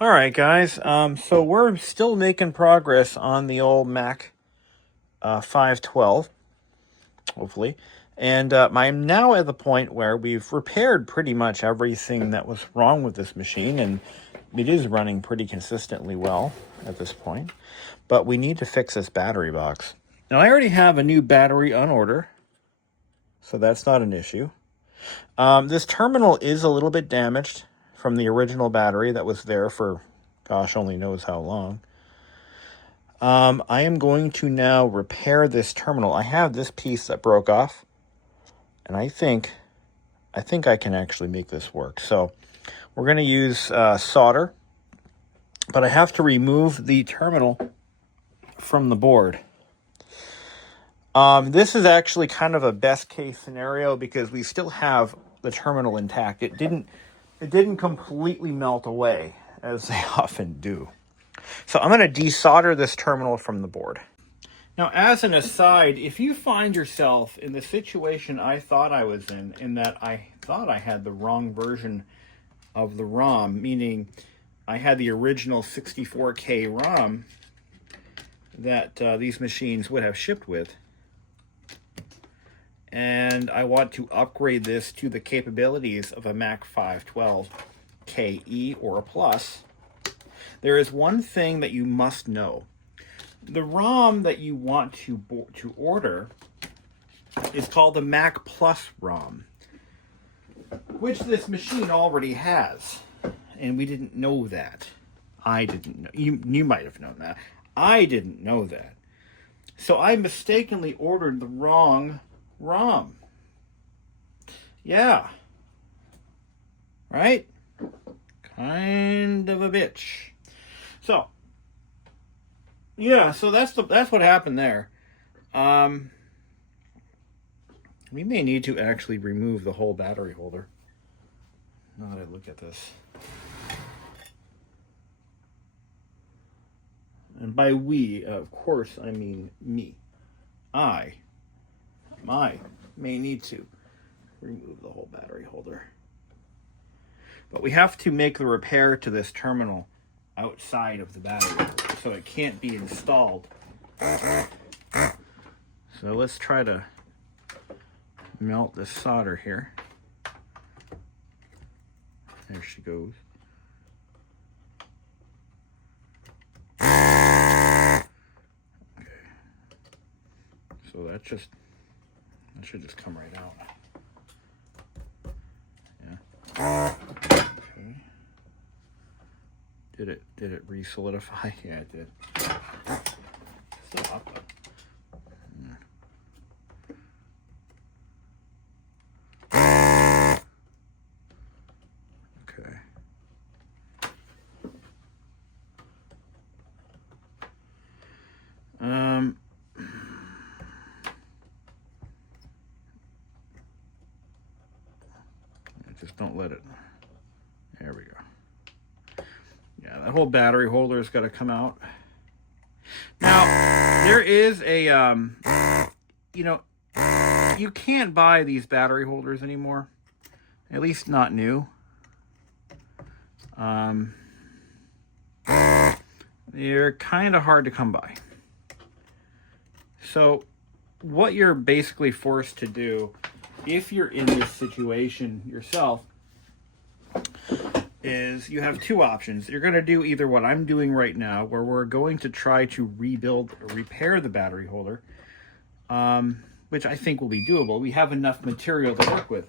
All right, guys. So we're still making progress on the old Mac 512, hopefully. And I'm now at the point where we've repaired pretty much everything that was wrong with this machine, and it is running pretty consistently well at this point. But we need to fix this battery box. Now, I already have a new battery on order, so that's not an issue. This terminal is a little bit damaged from the original battery that was there for, gosh, only knows how long. I am going to now repair this terminal. I have this piece that broke off, and I think I can actually make this work. So we're going to use solder, but I have to remove the terminal from the board. This is actually kind of a best case scenario because we still have the terminal intact. It didn't completely melt away as they often do. So I'm going to desolder this terminal from the board. Now, as an aside, if you find yourself in the situation I thought I was in that I thought I had the wrong version of the ROM, meaning I had the original 64K ROM that these machines would have shipped with, and I want to upgrade this to the capabilities of a Mac 512 KE or a Plus, there is one thing that you must know. The ROM that you want to order is called the Mac Plus ROM, which this machine already has. And we didn't know that. I didn't know. You might have known that. I didn't know that. So I mistakenly ordered the wrong ROM. Yeah. Right? Kind of a bitch. So, yeah, so that's what happened there. We may need to actually remove the whole battery holder. Now that I look at this. And by we, of course, I mean me. I may need to remove the whole battery holder. But we have to make the repair to this terminal outside of the battery holder, so it can't be installed. So let's try to melt this solder here. There she goes. Okay. So that should just come right out. Yeah. Okay. Did it re-solidify? Yeah, it did. Still hot though. Okay. Just don't let it. There we go. Yeah, that whole battery holder has got to come out. Now, there is a, you can't buy these battery holders anymore. At least not new. They're kind of hard to come by. So what you're basically forced to do, if you're in this situation yourself, is you have two options. You're going to do either what I'm doing right now, where we're going to try to rebuild or repair the battery holder, which I think will be doable. We have enough material to work with.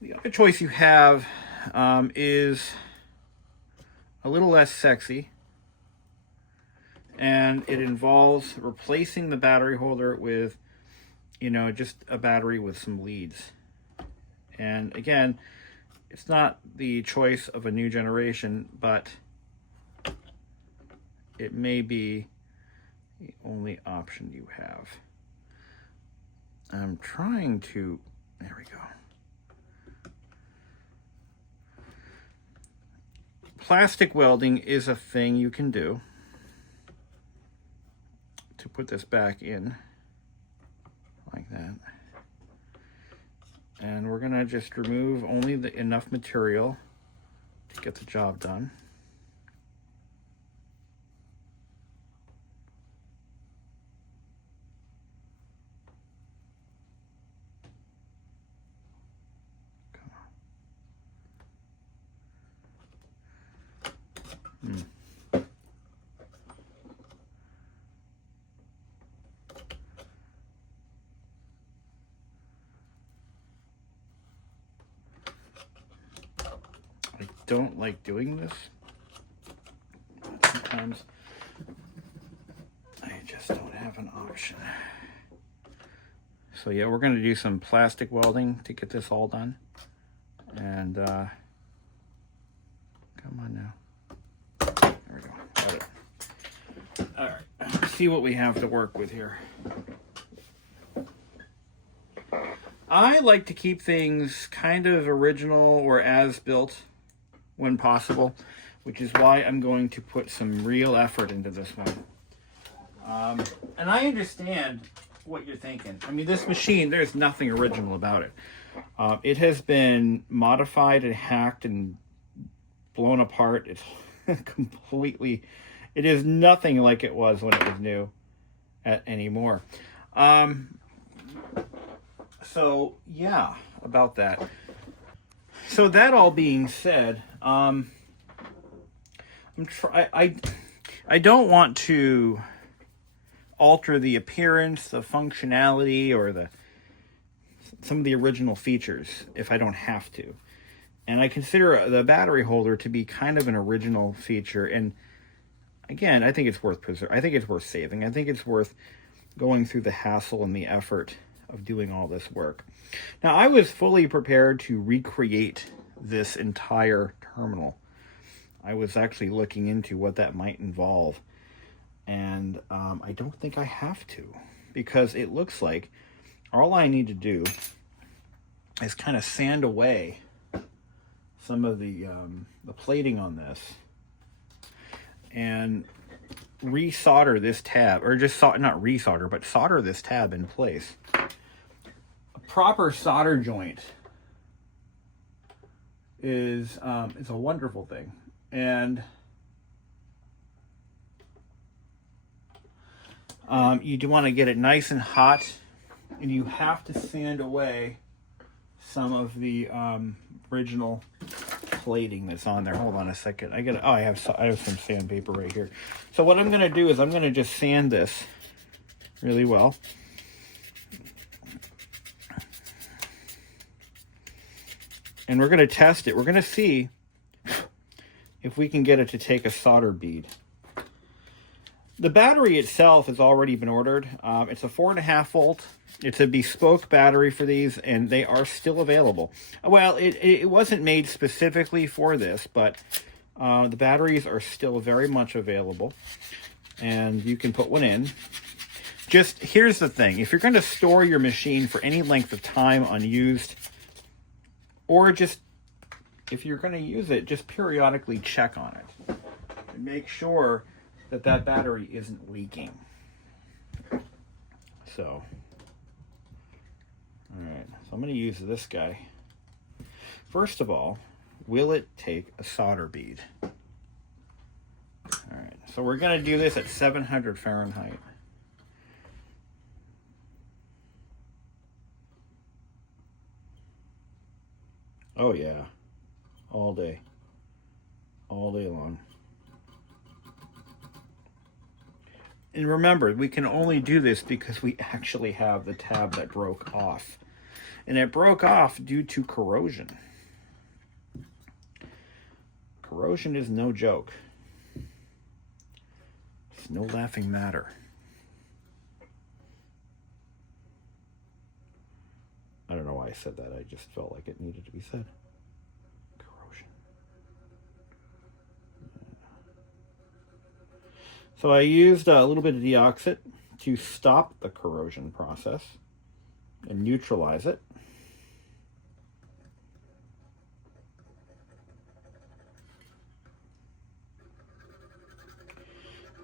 The other choice you have is a little less sexy, and it involves replacing the battery holder with, just a battery with some leads. And again, it's not the choice of a new generation, but it may be the only option you have. I'm trying to, there we go. Plastic welding is a thing you can do to put this back in like that. And we're gonna just remove only enough material to get the job done. I don't like doing this. Sometimes I just don't have an option. So yeah, we're going to do some plastic welding to get this all done. And come on now. There we go. Got it. All right. Let's see what we have to work with here. I like to keep things kind of original or as built when possible, which is why I'm going to put some real effort into this one. And I understand what you're thinking. I mean, this machine, there's nothing original about it. It has been modified and hacked and blown apart. It's completely, it is nothing like it was when it was new anymore. So yeah, about that. So that all being said, I don't want to alter the appearance, the functionality, or some of the original features if I don't have to. And I consider the battery holder to be kind of an original feature. And again, I think it's worth I think it's worth saving. I think it's worth going through the hassle and the effort of doing all this work. Now, I was fully prepared to recreate this entire terminal. I was actually looking into what that might involve. And I don't think I have to, because it looks like all I need to do is kind of sand away some of the plating on this and resolder this tab, or just not resolder, but solder this tab in place. A proper solder joint is a wonderful thing, and you do want to get it nice and hot, and you have to sand away some of the original plating that's on there. Hold on a second. I have some sandpaper right here. So what I'm going to do is I'm going to just sand this really well. And we're going to test it. We're going to see if we can get it to take a solder bead. The battery itself has already been ordered. It's a 4.5 volt. It's a bespoke battery for these, and they are still available. Well, it wasn't made specifically for this, but the batteries are still very much available, and you can put one in. Just here's the thing: if you're going to store your machine for any length of time unused, or just if you're going to use it, just periodically check on it and make sure that battery isn't leaking. So, all right, so I'm going to use this guy. First of all, will it take a solder bead? All right, so we're going to do this at 700 Fahrenheit. Oh yeah, all day long. And remember, we can only do this because we actually have the tab that broke off. And it broke off due to corrosion. Corrosion is no joke. It's no laughing matter. I don't know why I said that. I just felt like it needed to be said. Corrosion. So I used a little bit of deoxit to stop the corrosion process and neutralize it.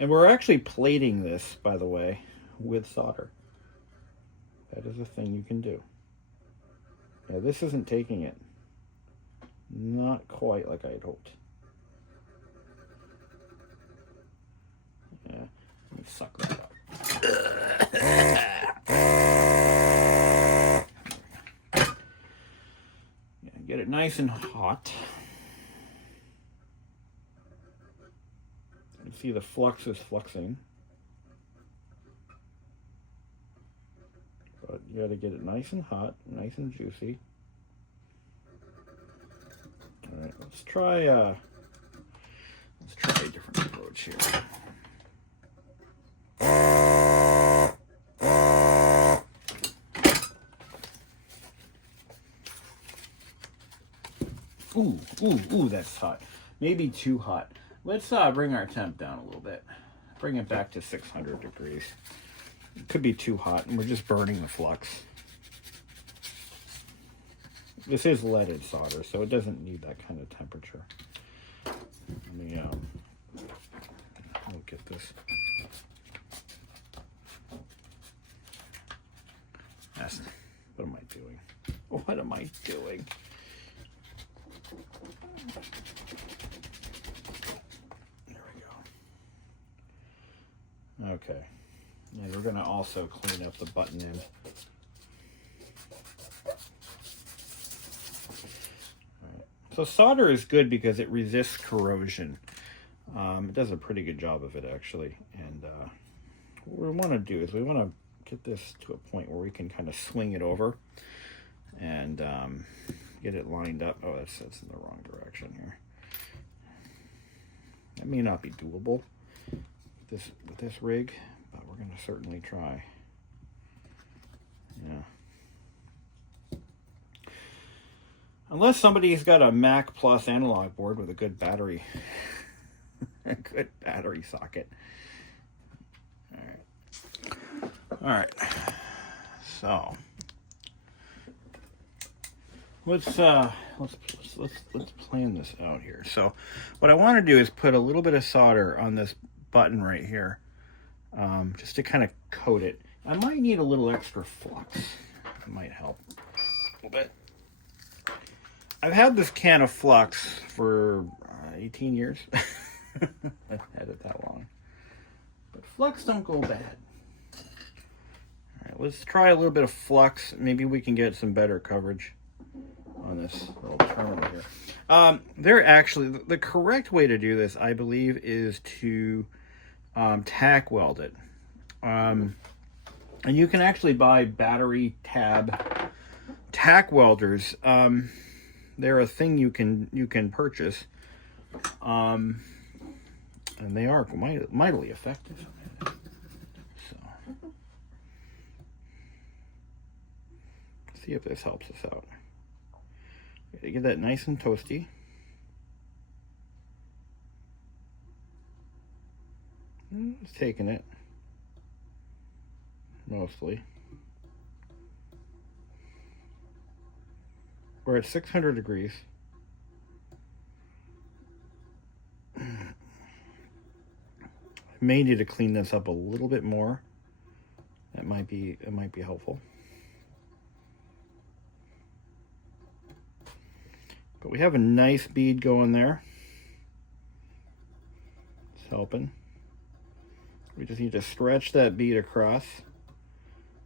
And we're actually plating this, by the way, with solder. That is a thing you can do. Yeah, this isn't taking it. Not quite like I had hoped. Yeah, let me suck that up. Yeah, get it nice and hot. see the flux is fluxing. But you got to get it nice and hot, nice and juicy. All right, let's try a different approach here. Ooh, that's hot. Maybe too hot. Let's bring our temp down a little bit. Bring it back to 600 degrees. It could be too hot, and we're just burning the flux. This is leaded solder, so it doesn't need that kind of temperature. Let me look at this. What am I doing? What am I doing? There we go. Okay. And we're going to also clean up the button end. Right. So solder is good because it resists corrosion. It does a pretty good job of it, actually. And what we want to do is we want to get this to a point where we can kind of swing it over and get it lined up. Oh, that's in the wrong direction here. That may not be doable with this rig, but we're going to certainly try. Yeah. Unless somebody's got a Mac Plus analog board with a good battery, a good battery socket. All right. So let's plan this out here. So what I want to do is put a little bit of solder on this button right here, just to kind of coat it. I might need a little extra flux. It might help a little bit. I've had this can of flux for 18 years. I've had it that long. But flux don't go bad. All right, let's try a little bit of flux. Maybe we can get some better coverage on this little terminal here. They're actually, the correct way to do this, I believe, is to tack weld it. And you can actually buy battery tab tack welders. They're a thing you can purchase. And they are mightily effective. So, see if this helps us out. Gotta get that nice and toasty. It's taking it mostly. We're at 600 degrees. I may need to clean this up a little bit more. It might be helpful. But we have a nice bead going there. It's helping. We just need to stretch that bead across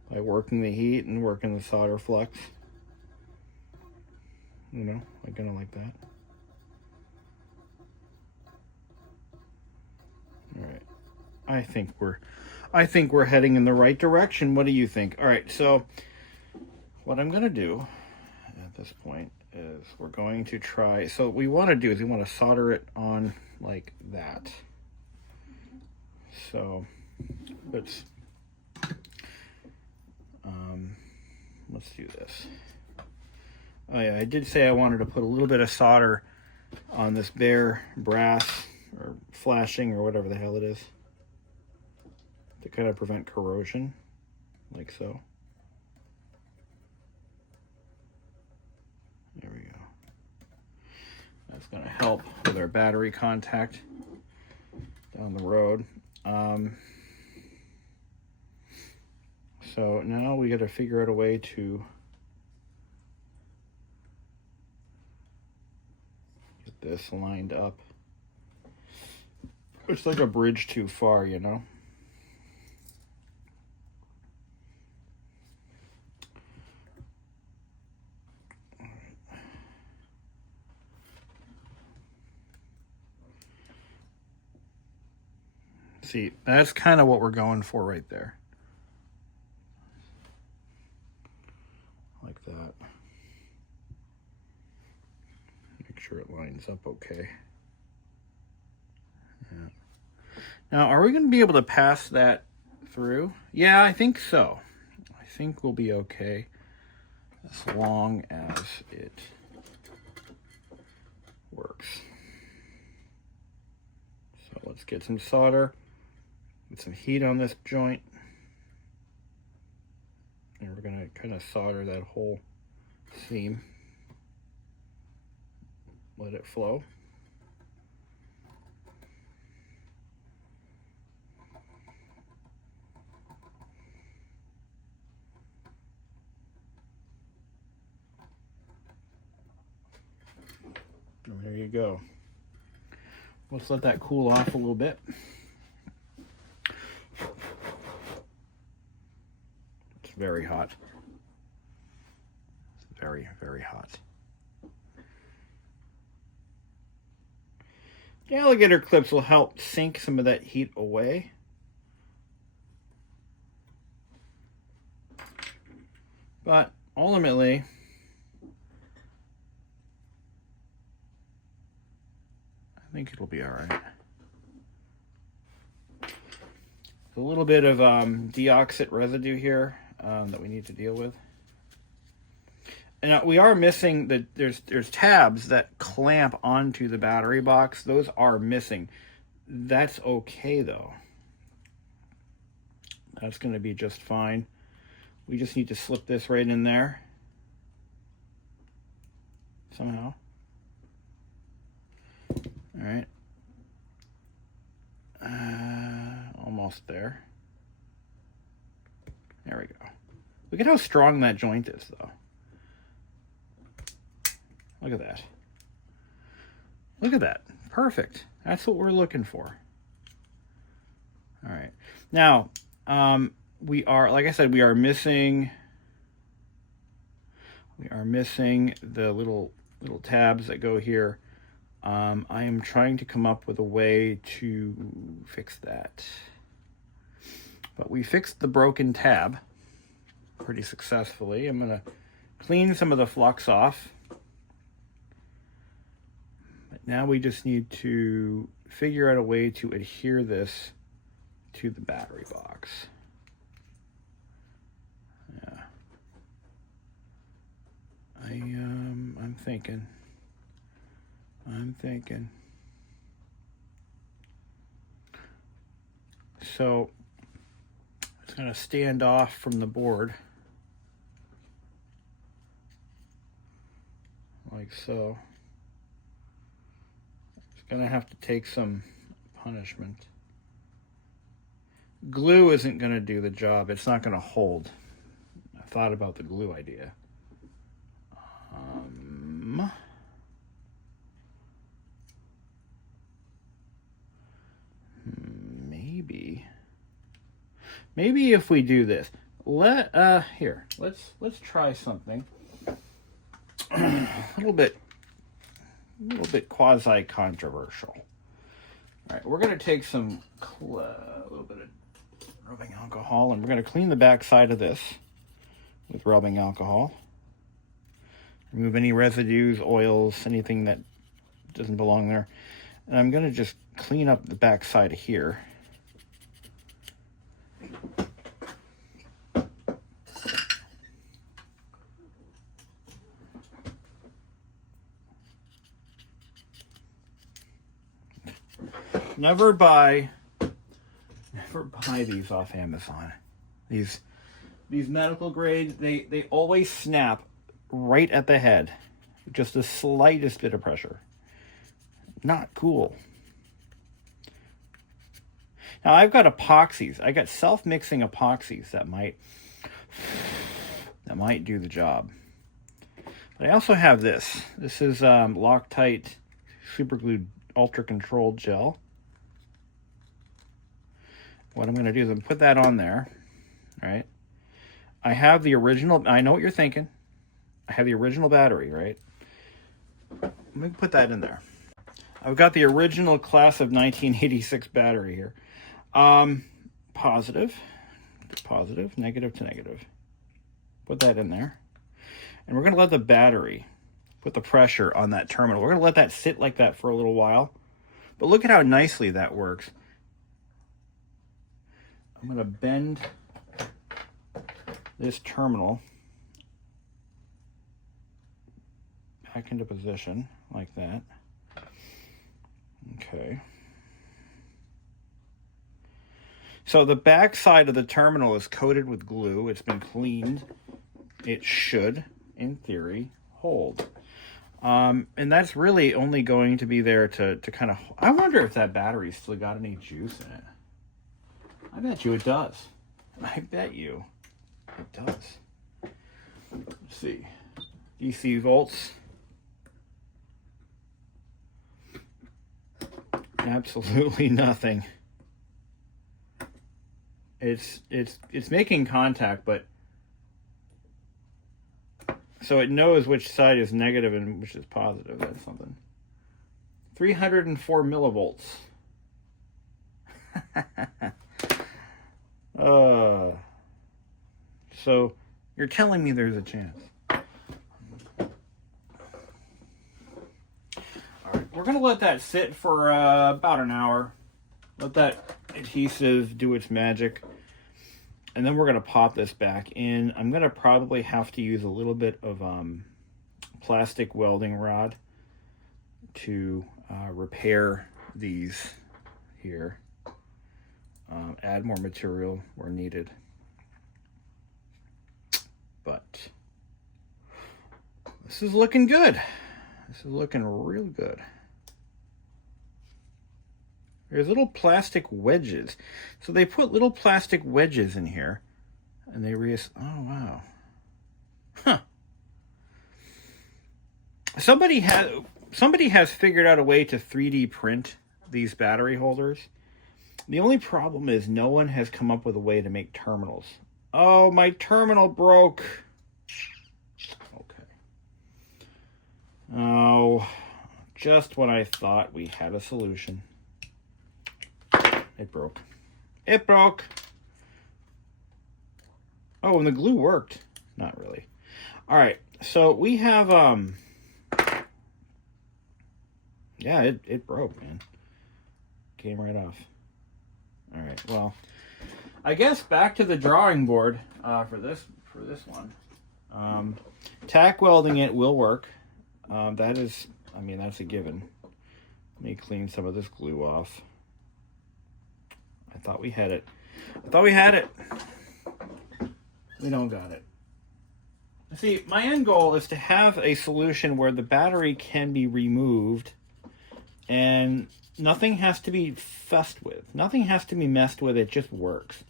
by working the heat and working the solder flux. You know, like kind of like that. All right. I think we're heading in the right direction. What do you think? All right. So what I'm going to do at this point is we're going to try. So what we want to do is we want to solder it on like that. So let's do this. Oh yeah, I did say I wanted to put a little bit of solder on this bare brass or flashing or whatever the hell it is to kind of prevent corrosion, like so. There we go. That's going to help with our battery contact down the road. So now we got to figure out a way to get this lined up. It's like a bridge too far, you know? See, that's kind of what we're going for right there. Like that. Make sure it lines up okay. Yeah. Now, are we going to be able to pass that through? Yeah, I think so. I think we'll be okay as long as it works. So let's get some solder, get some heat on this joint, and we're going to kind of solder that whole seam. Let it flow. And there you go. Let's let that cool off a little bit. It's very hot. It's very, very hot. The alligator clips will help sink some of that heat away. But ultimately, I think it'll be all right. A little bit of deoxit residue here that we need to deal with. And we are missing there's tabs that clamp onto the battery box. Those are missing. That's okay though. That's going to be just fine. We just need to slip this right in there somehow. All right. Almost there. There we go. Look at how strong that joint is though. Look at that. Look at that. Perfect. That's what we're looking for. All right. Now, we are, like I said, we are missing the little tabs that go here. I am trying to come up with a way to fix that. But we fixed the broken tab pretty successfully. I'm going to clean some of the flux off. But now we just need to figure out a way to adhere this to the battery box. Yeah. I'm thinking. So it's going to stand off from the board like so. It's going to have to take some punishment. Glue isn't going to do the job. It's not going to hold. I thought about the glue idea. Maybe if we do this, let's try something a little bit quasi controversial. All right, we're going to take a little bit of rubbing alcohol, and we're going to clean the back side of this with rubbing alcohol. Remove any residues, oils, anything that doesn't belong there. And I'm going to just clean up the back side of here. Never buy these off Amazon. These medical grades, they always snap right at the head. Just the slightest bit of pressure. Not cool. Now I've got epoxies. I got self-mixing epoxies that might do the job. But I also have this. This is Loctite Superglue Ultra Controlled Gel. What I'm going to do is I'm going to put that on there, right? I have the original, I know what you're thinking. I have the original battery, right? Let me put that in there. I've got the original class of 1986 battery here. Positive to positive, negative to negative. Put that in there. And we're going to let the battery put the pressure on that terminal. We're going to let that sit like that for a little while. But look at how nicely that works. I'm going to bend this terminal back into position like that. Okay. So the back side of the terminal is coated with glue. It's been cleaned. It should, in theory, hold. And that's really only going to be there to kind of... I wonder if that battery's still got any juice in it. I bet you it does. I bet you it does. Let's see. DC volts. Absolutely nothing. It's making contact, but so it knows which side is negative and which is positive. That's something. 304 millivolts. So you're telling me there's a chance. All right, we're gonna let that sit for about an hour. Let that adhesive do its magic. And then we're going to pop this back in. I'm going to probably have to use a little bit of plastic welding rod to repair these here. Add more material where needed. But this is looking good. This is looking real good. There's little plastic wedges. So they put little plastic wedges in here. And they oh, wow. Huh. Somebody has figured out a way to 3D print these battery holders. The only problem is no one has come up with a way to make terminals. Oh, my terminal broke. Okay. Oh, just when I thought we had a solution. It broke. It broke. Oh, and the glue worked. Not really. All right. So we have, yeah, it broke, man. Came right off. All right. Well, I guess back to the drawing board for this one. Tack welding it will work. That is, I mean, that's a given. Let me clean some of this glue off. I thought we had it. I thought we had it. We don't got it. See, my end goal is to have a solution where the battery can be removed and nothing has to be fussed with. Nothing has to be messed with. It just works.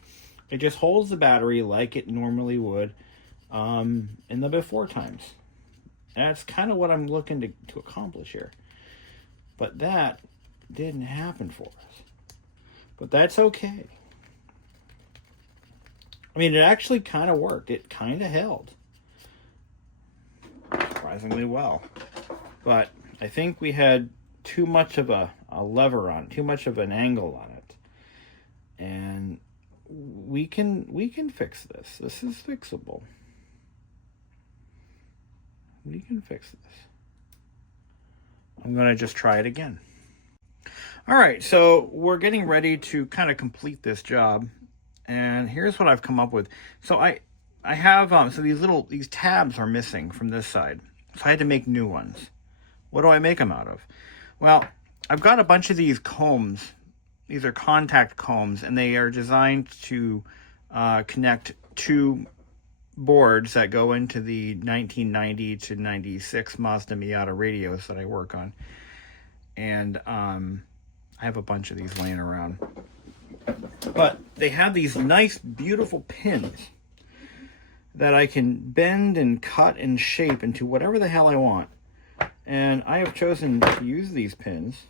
It just holds the battery like it normally would in the before times. And that's kind of what I'm looking to accomplish here. But that didn't happen for us. But that's okay. I mean, it actually kind of worked. It kind of held. Surprisingly well. But I think we had too much of a lever on it, too much of an angle on it. And we can fix this. This is fixable. We can fix this. I'm going to just try it again. All right, so we're getting ready to kind of complete this job, and here's what I've come up with. So I have so these tabs are missing from this side, so I had to make new ones. What do I make them out of? Well, I've got a bunch of these combs. These are contact combs, and they are designed to connect two boards that go into the 1990 to 96 Mazda Miata radios that I work on, and I have a bunch of these laying around. But they have these nice, beautiful pins that I can bend and cut and shape into whatever the hell I want. And I have chosen to use these pins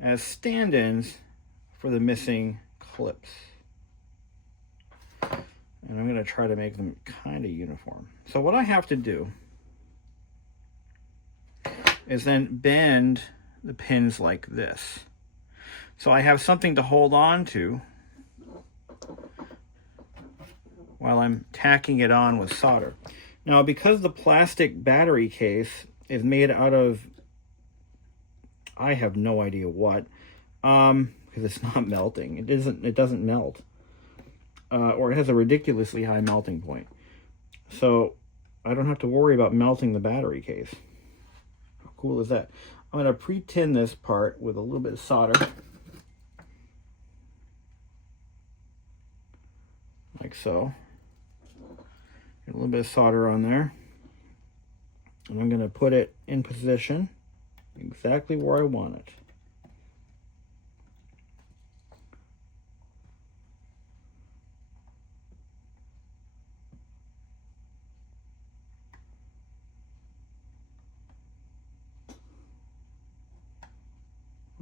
as stand-ins for the missing clips. And I'm going to try to make them kind of uniform. So what I have to do is then bend the pins like this. So I have something to hold on to while I'm tacking it on with solder. Now, because the plastic battery case is made out of, I have no idea what, because it's not melting. It doesn't melt. Or it has a ridiculously high melting point. So I don't have to worry about melting the battery case. How cool is that? I'm going to pre-tin this part with a little bit of solder. Like so. Get a little bit of solder on there. And I'm going to put it in position exactly where I want it.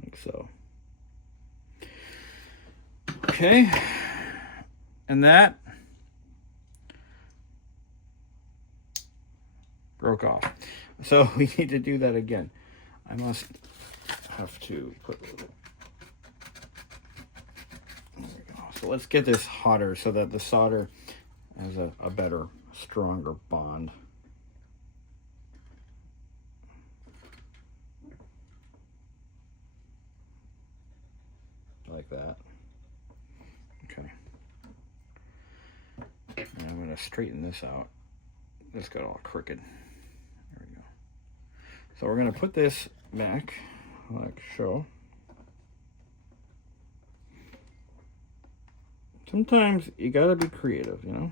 Like so. Okay. And that broke off. So we need to do that again. I must have to put a little. There we go. So let's get this hotter so that the solder has a better, stronger bond. Like that. Okay. And I'm going to straighten this out. This got all crooked. There we go. So we're going to put this back like so. Sometimes you got to be creative, you know?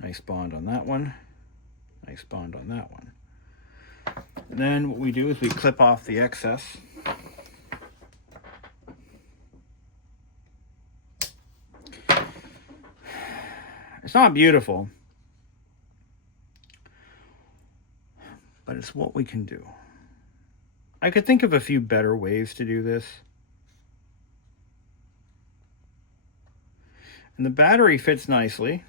Nice bond on that one. Nice bond on that one. And then what we do is we clip off the excess. It's not beautiful, but it's what we can do. I could think of a few better ways to do this. And the battery fits nicely.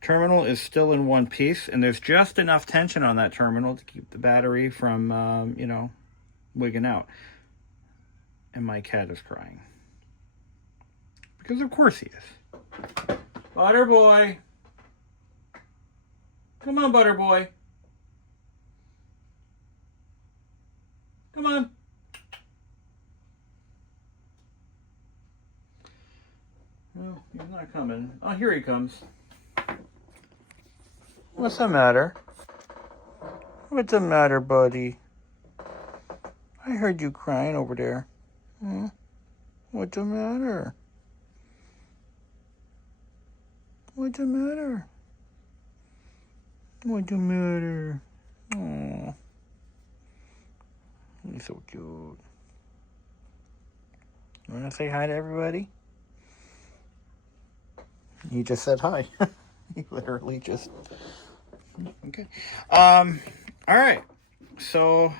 Terminal is still in one piece, and there's just enough tension on that terminal to keep the battery from, you know, wigging out. And my cat is crying. Because of course he is. Butter boy. Come on, butter boy. Come on. No, he's not coming. Oh, here he comes. What's the matter? What's the matter, buddy? I heard you crying over there. Hmm? What's the matter? What's the matter? What's the matter? Oh, he's so cute. You want to say hi to everybody? He just said hi. He literally just... Okay. All right. So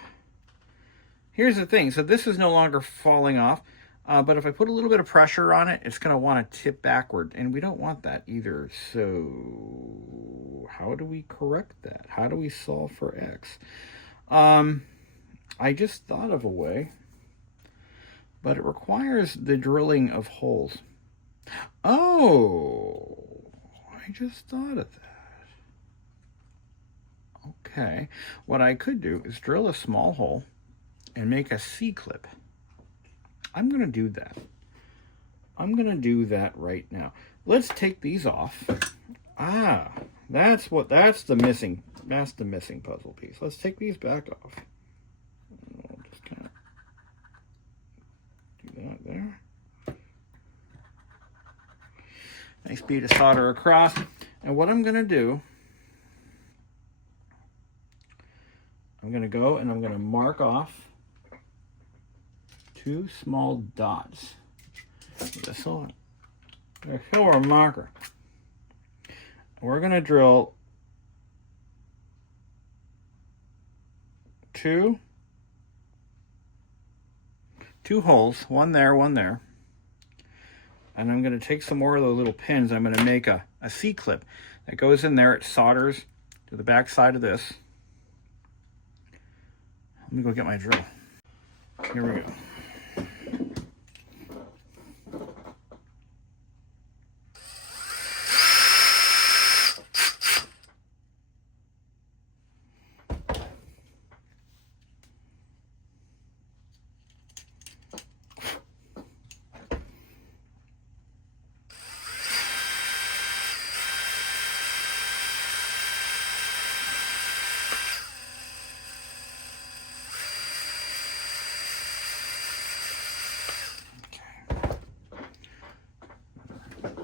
here's the thing. So this is no longer falling off. But if I put a little bit of pressure on it, it's going to want to tip backward. And we don't want that either. So how do we correct that? How do we solve for X? I just thought of a way. But it requires the drilling of holes. Oh, I just thought of that. Okay, what I could do is drill a small hole and make a C-clip. I'm going to do that. I'm going to do that right now. Let's take these off. Ah, that's the missing puzzle piece. Let's take these back off. We'll just kind of do that there. Nice bead of solder across. And what I'm going to do, I'm going to go and I'm going to mark off 2 small dots with a silver marker. We're going to drill 2 holes, one there, one there. And I'm going to take some more of those little pins. I'm going to make a C-clip that goes in there. It solders to the back side of this. Let me go get my drill. Here we go.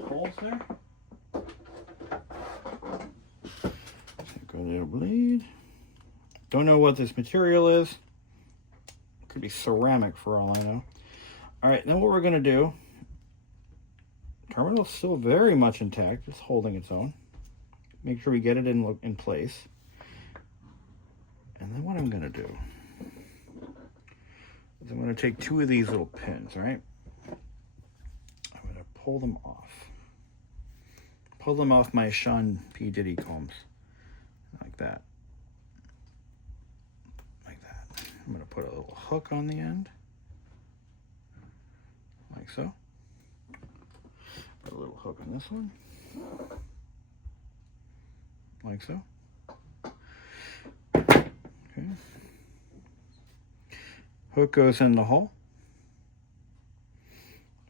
Holes there. Take a little blade. Don't know what this material is. It could be ceramic for all I know. All right, now what we're going to do, terminal's still very much intact, it's holding its own. Make sure we get it in place. And then what I'm going to do is I'm going to take two of these little pins, right? I'm going to pull them off. Pull them off my Sean P. Diddy combs. Like that. Like that. I'm going to put a little hook on the end. Like so. Put a little hook on this one. Like so. Okay. Hook goes in the hole.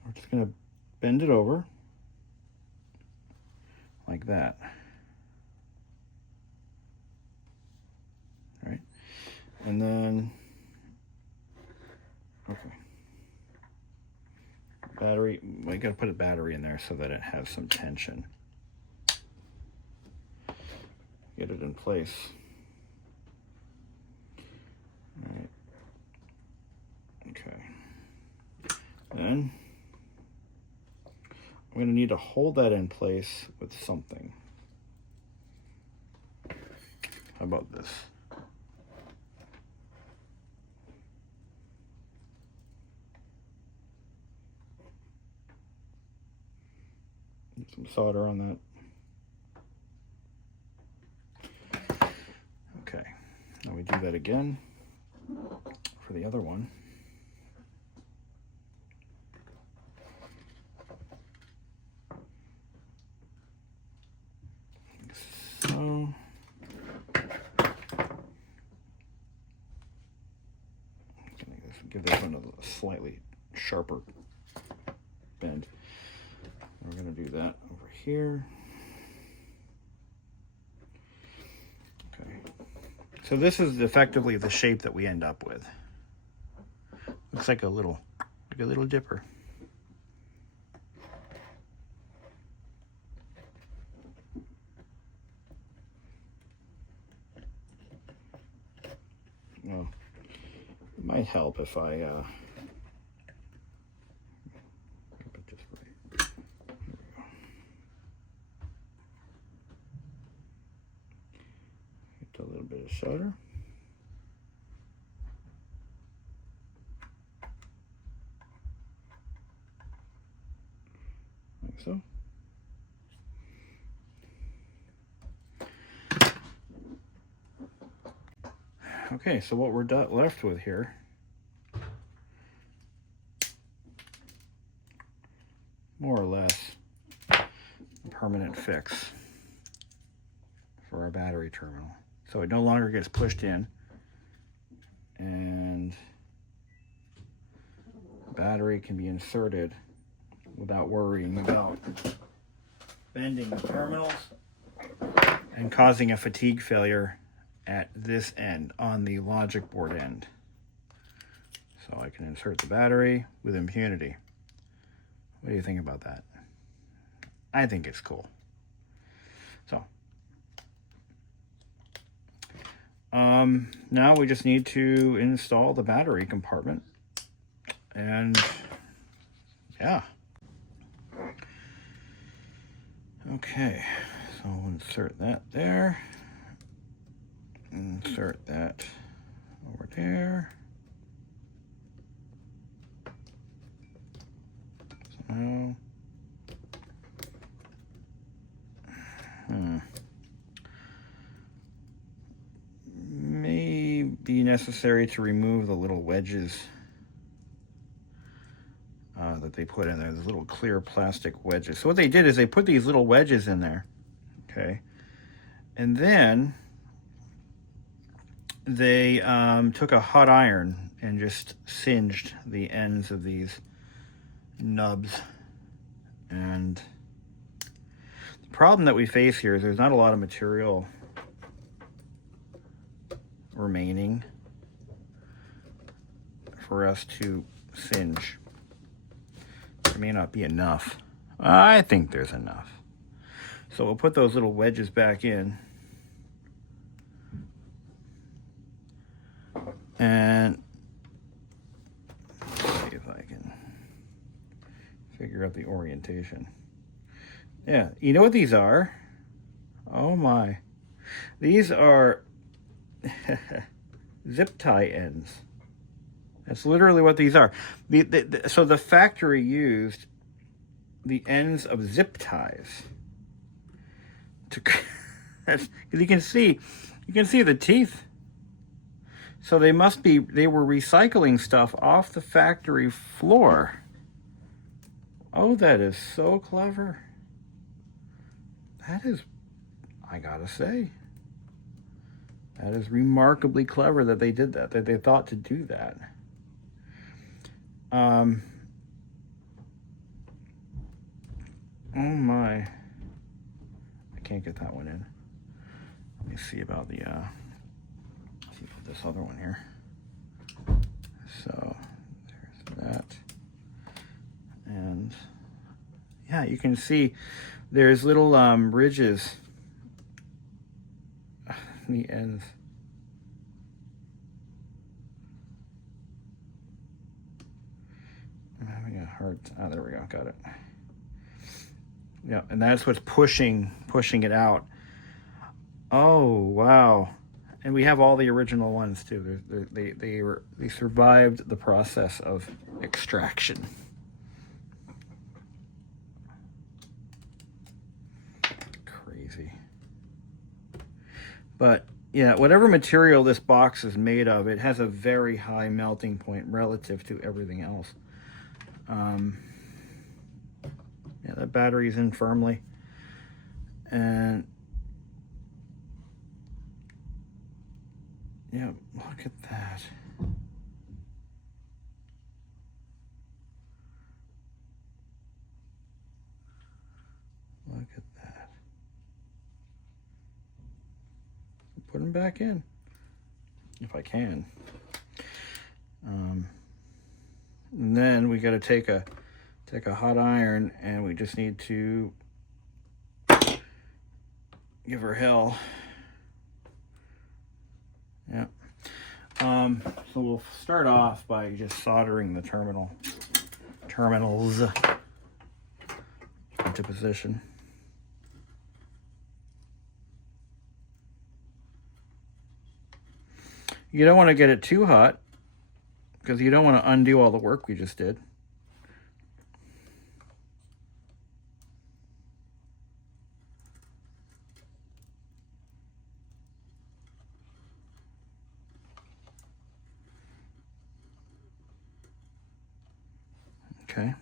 We're just going to bend it over like that. All right. And then, okay. Battery, I got to put a battery in there so that it has some tension. Get it in place. All right. Okay. Then I'm going to need to hold that in place with something. How about this? Get some solder on that. Okay, now we do that again for the other one. So, give this one a slightly sharper bend. We're going to do that over here. Okay. So this is effectively the shape that we end up with. Looks like a little dipper. Well, it might help if I put this right. Here we go. Get a little bit of solder. Like so. Okay, so what we're left with here more or less a permanent fix for our battery terminal. So it no longer gets pushed in, and the battery can be inserted without worrying about bending the terminals and causing a fatigue failure at this end, on the logic board end. So I can insert the battery with impunity. What do you think about that? I think it's cool. So, now we just need to install the battery compartment. And yeah. Okay, so we'll insert that there. Insert that over there. So necessary to remove the little wedges that they put in there, those little clear plastic wedges. So what they did is they put these little wedges in there, okay? And then they took a hot iron and just singed the ends of these nubs. And the problem that we face here is there's not a lot of material remaining for us to singe. There may not be enough. I think there's enough. So we'll put those little wedges back in. And let's see if I can figure out the orientation. Yeah, you know what these are? Oh my. These are zip tie ends. That's literally what these are. So the factory used the ends of zip ties to, because you can see the teeth. So they were recycling stuff off the factory floor. Oh, that is so clever. That is, I gotta say, that is remarkably clever that they did that they thought to do that. Oh my. I can't get that one in. Let me see about the, let's see, put this other one here. So, there's that. And, yeah, you can see there's little ridges on the ends. I'm having a hard time. Oh, there we go. Got it. Yeah, and that's what's pushing it out. Oh, wow. And we have all the original ones too. They survived the process of extraction. Crazy. But yeah, whatever material this box is made of, it has a very high melting point relative to everything else. Yeah, that battery's in firmly. And yeah, look at that. Look at that. Put them back in, if I can. And then we got to take a hot iron, and we just need to give her hell. Yeah. So we'll start off by just soldering the terminals into position. You don't want to get it too hot, because you don't want to undo all the work we just did. Okay.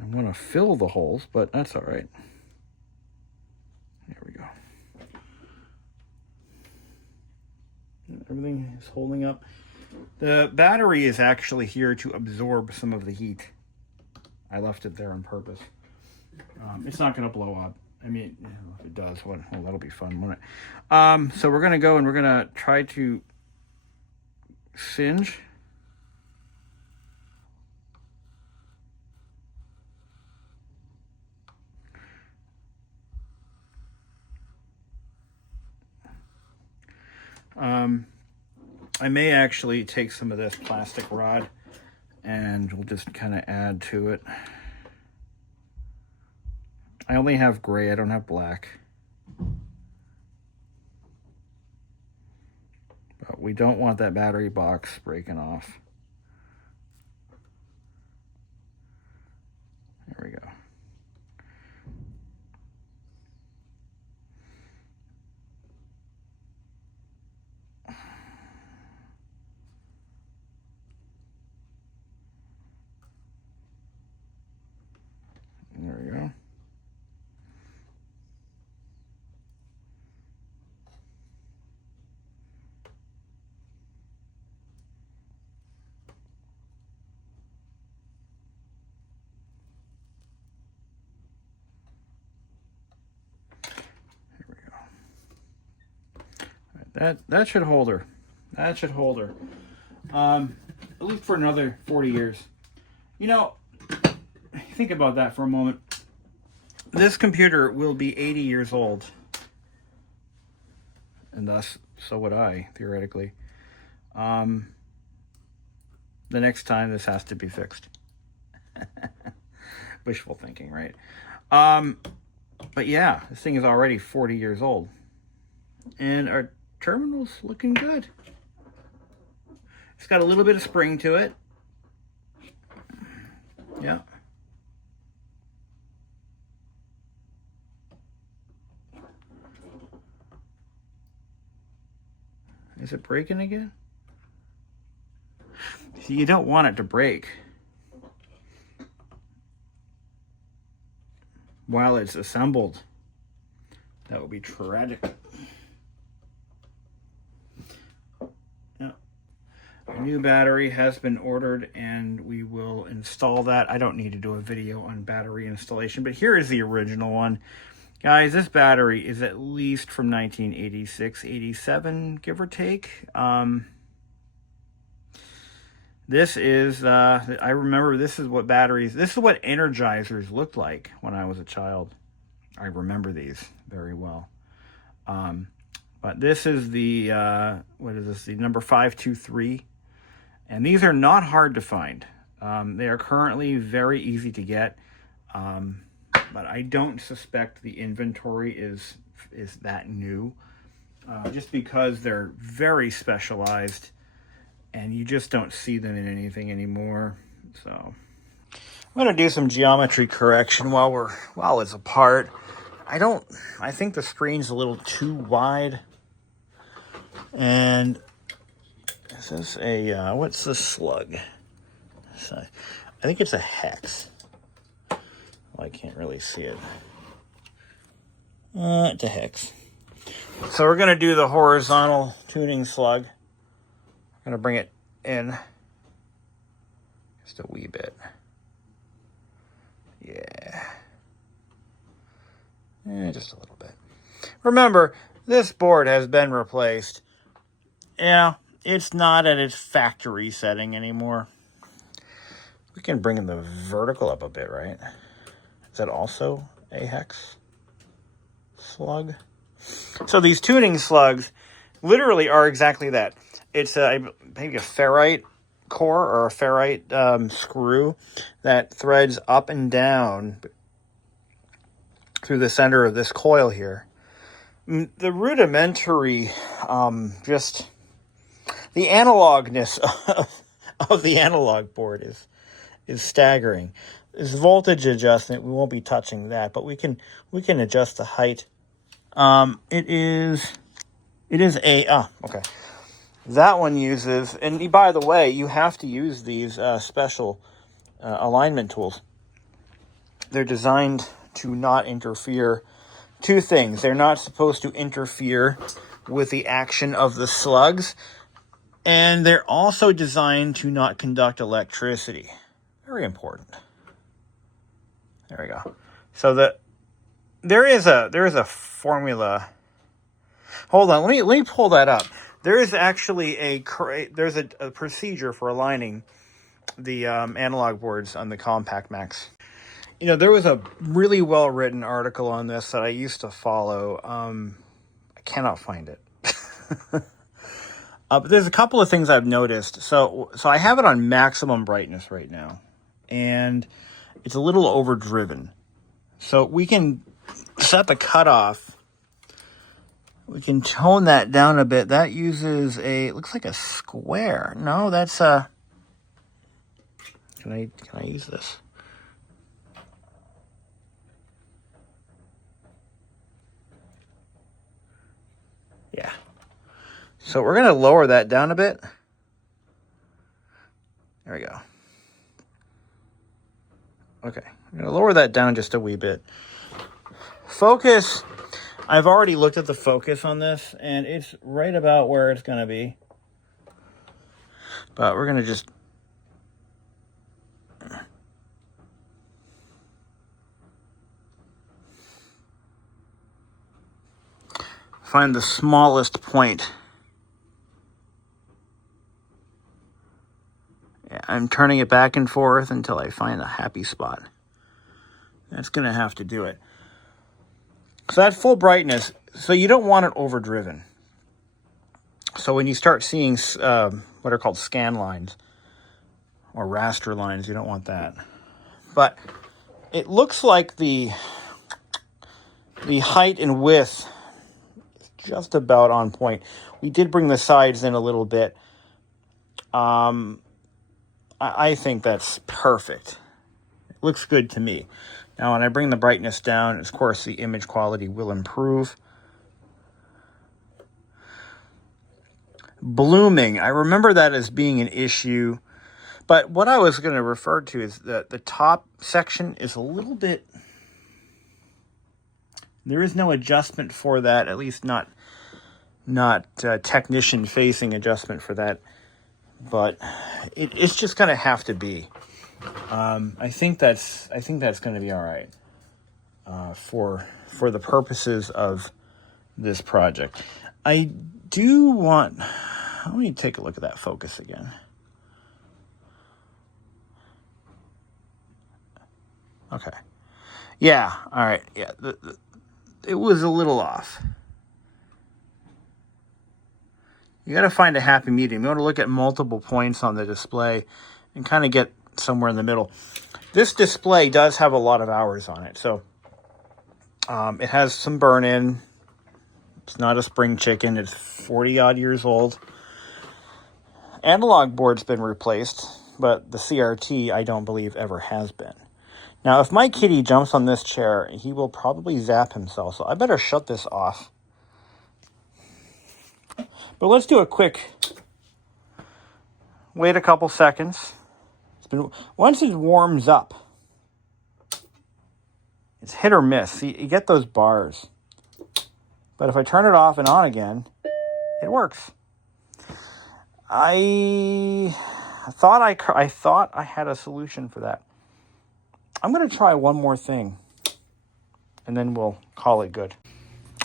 I want to fill the holes, but that's all right. There we go. Everything is holding up. The battery is actually here to absorb some of the heat. I left it there on purpose. It's not going to blow up. I mean, if it does, well, that'll be fun, won't it? So we're going to go and we're going to try to singe. I may actually take some of this plastic rod and we'll just kind of add to it. I only have gray, I don't have black. But we don't want that battery box breaking off. There we go. That should hold her. That should hold her. At least for another 40 years. You know, think about that for a moment. This computer will be 80 years old. And thus, so would I, theoretically. The next time this has to be fixed. Wishful thinking, right? But yeah, this thing is already 40 years old. And our terminal's looking good. It's got a little bit of spring to it. Yeah. Is it breaking again? See, you don't want it to break while it's assembled. That would be tragic. Yeah. A new battery has been ordered and we will install that. I don't need to do a video on battery installation, but here is the original one. Guys, this battery is at least from 1986, 87, give or take. This is, I remember this is what energizers looked like when I was a child. I remember these very well. But this is the, what is this? The number 523. And these are not hard to find. They are currently very easy to get. But I don't suspect the inventory is that new, just because they're very specialized and you just don't see them in anything anymore. So I'm going to do some geometry correction while it's apart. I think the screen's a little too wide. And this is a, what's the slug? I think it's a hex. I can't really see it. It's a hex. So we're going to do the horizontal tuning slug. I'm going to bring it in just a wee bit. Yeah. Just a little bit. Remember, this board has been replaced. Yeah, it's not at its factory setting anymore. We can bring the vertical up a bit, right? Is that also a hex slug? So these tuning slugs literally are exactly that. It's maybe a ferrite core or a ferrite screw that threads up and down through the center of this coil here. The rudimentary, just the analogness of the analog board is staggering. This voltage adjustment, we won't be touching that, but we can adjust the height. It is okay. That one uses, and by the way, you have to use these special alignment tools. They're designed to not interfere. Two things: they're not supposed to interfere with the action of the slugs, and they're also designed to not conduct electricity. Very important. There we go. So there is a formula. Hold on, let me pull that up. There is actually a procedure for aligning the analog boards on the Compact Macs. You know, there was a really well written article on this that I used to follow. I cannot find it. But there's a couple of things I've noticed. So I have it on maximum brightness right now, and it's a little overdriven. So we can set the cutoff. We can tone that down a bit. That uses it looks like a square. No, that's a, can I use this? Yeah. So we're going to lower that down a bit. There we go. Okay, I'm going to lower that down just a wee bit. Focus, I've already looked at the focus on this, and it's right about where it's going to be. But we're going to just find the smallest point I'm turning it back and forth until I find a happy spot. That's going to have to do it. So at full brightness, so you don't want it overdriven. So when you start seeing what are called scan lines or raster lines, you don't want that. But it looks like the height and width is just about on point. We did bring the sides in a little bit. I think that's perfect. It looks good to me. Now, when I bring the brightness down, of course, the image quality will improve. Blooming. I remember that as being an issue. But what I was going to refer to is that the top section is a little bit... There is no adjustment for that, at least not technician-facing adjustment for that. But it's just going to have to be. I think that's going to be all right for the purposes of this project. I do want... Let me take a look at that focus again. Okay. Yeah. All right. Yeah. It was a little off. You got to find a happy medium. You want to look at multiple points on the display and kind of get somewhere in the middle. This display does have a lot of hours on it. So it has some burn-in. It's not a spring chicken. It's 40-odd years old. Analog board's been replaced, but the CRT I don't believe ever has been. Now, if my kitty jumps on this chair, he will probably zap himself, so I better shut this off. But let's do a quick... Wait a couple seconds. Once it warms up, it's hit or miss. You get those bars. But if I turn it off and on again, it works. I thought I had a solution for that. I'm going to try one more thing, and then we'll call it good.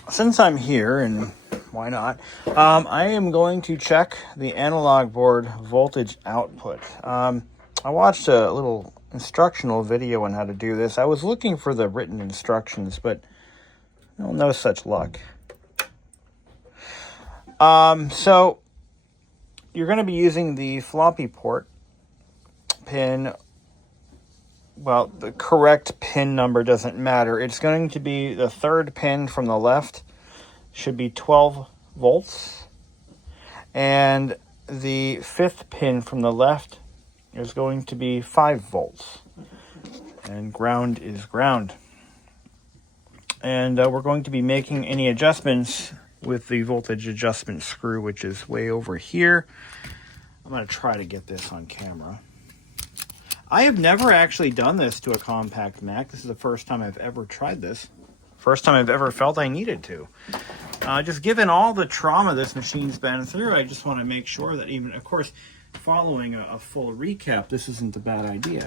Since I'm here, and why not, I am going to check the analog board voltage output. I watched a little instructional video on how to do this. I was looking for the written instructions, but no such luck. So you're going to be using the floppy port pin. Well, the correct pin number doesn't matter. It's going to be the third pin from the left. Should be 12 volts. And the fifth pin from the left is going to be 5 volts. And ground is ground. And we're going to be making any adjustments with the voltage adjustment screw, which is way over here. I'm going to try to get this on camera. I have never actually done this to a compact Mac. This is the first time I've ever tried this. First time I've ever felt I needed to. Just given all the trauma this machine's been through, I just want to make sure that even, of course, following a full recap, this isn't a bad idea.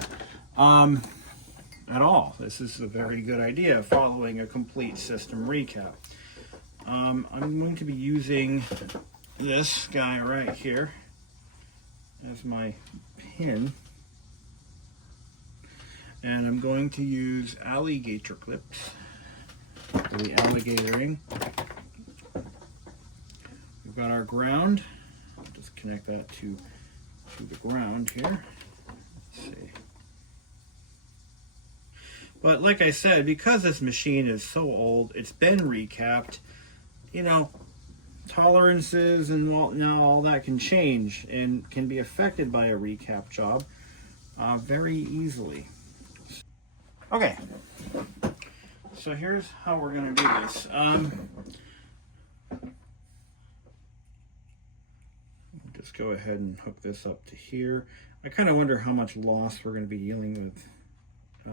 At all. This is a very good idea, following a complete system recap. I'm going to be using this guy right here as my pin. And I'm going to use alligator clips for the alligatoring. We've got our ground. I'll just connect that to the ground here. Let's see. But like I said, because this machine is so old, it's been recapped, tolerances and now all that can change and can be affected by a recap job very easily. Okay, so here's how we're going to do this. Just go ahead and hook this up to here. I kind of wonder how much loss we're going to be dealing with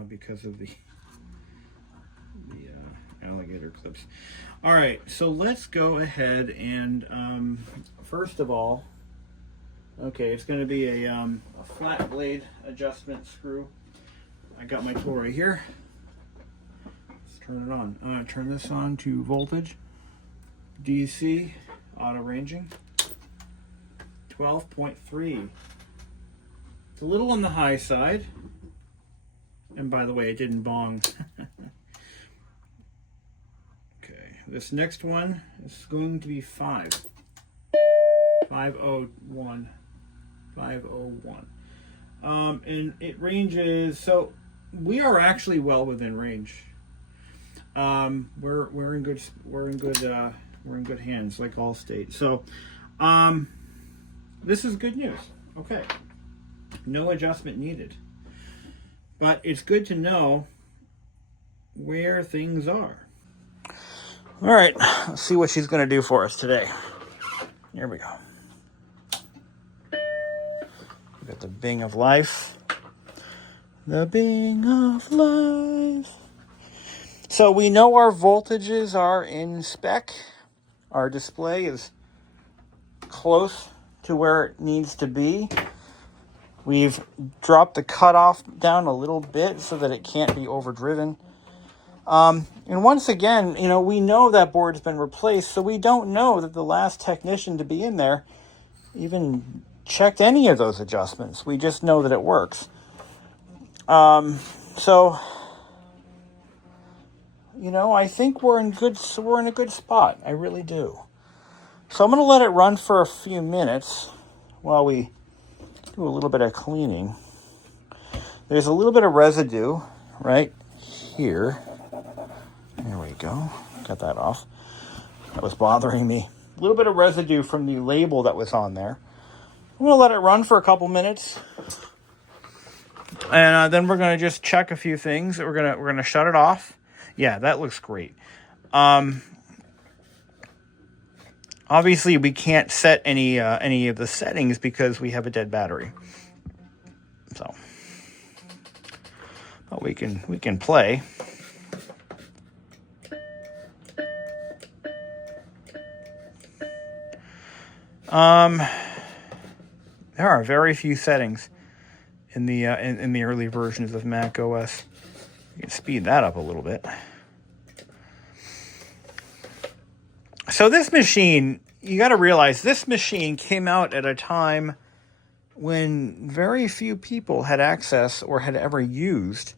because of the alligator clips. All right, so let's go ahead and first of all, okay, it's going to be a flat blade adjustment screw. I got my tool right here. Let's turn it on. I'm going to turn this on to voltage, DC, auto ranging, 12.3. It's a little on the high side. And by the way, it didn't bong. Okay, this next one is going to be 5. 501. 501. And it ranges, so we are actually well within range. We're in good hands, like Allstate. So this is good news. Okay, no adjustment needed, but it's good to know where things are. All right, let's see what she's going to do for us today. Here we go. We got the Bing of life. The Bing of life. So we know our voltages are in spec. Our display is close to where it needs to be. We've dropped the cutoff down a little bit so that it can't be overdriven. And once again, we know that board's been replaced, so we don't know that the last technician to be in there even checked any of those adjustments. We just know that it works. I think we're in a good spot. I really do. So I'm going to let it run for a few minutes while we do a little bit of cleaning. There's a little bit of residue right here. There we go. Got that off. That was bothering me. A little bit of residue from the label that was on there. I'm going to let it run for a couple minutes. And then we're going to just check a few things. We're going to shut it off. Yeah, that looks great. Obviously, we can't set any of the settings because we have a dead battery. So, but we can play. There are very few settings in the early versions of Mac OS. You can speed that up a little bit. So this machine, you got to realize, this machine came out at a time when very few people had access or had ever used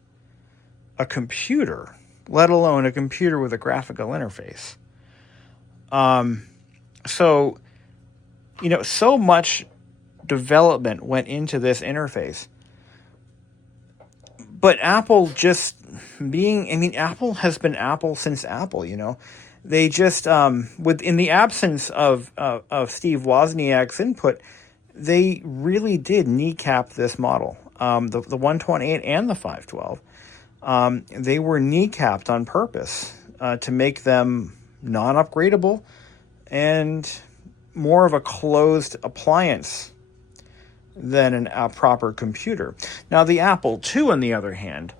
a computer, let alone a computer with a graphical interface. So much development went into this interface. But Apple Apple has been Apple since Apple, They just, in the absence of Steve Wozniak's input, they really did kneecap this model. The 128 and the 512. They were kneecapped on purpose to make them non-upgradable and more of a closed appliance than a proper computer. Now, the Apple II, on the other hand,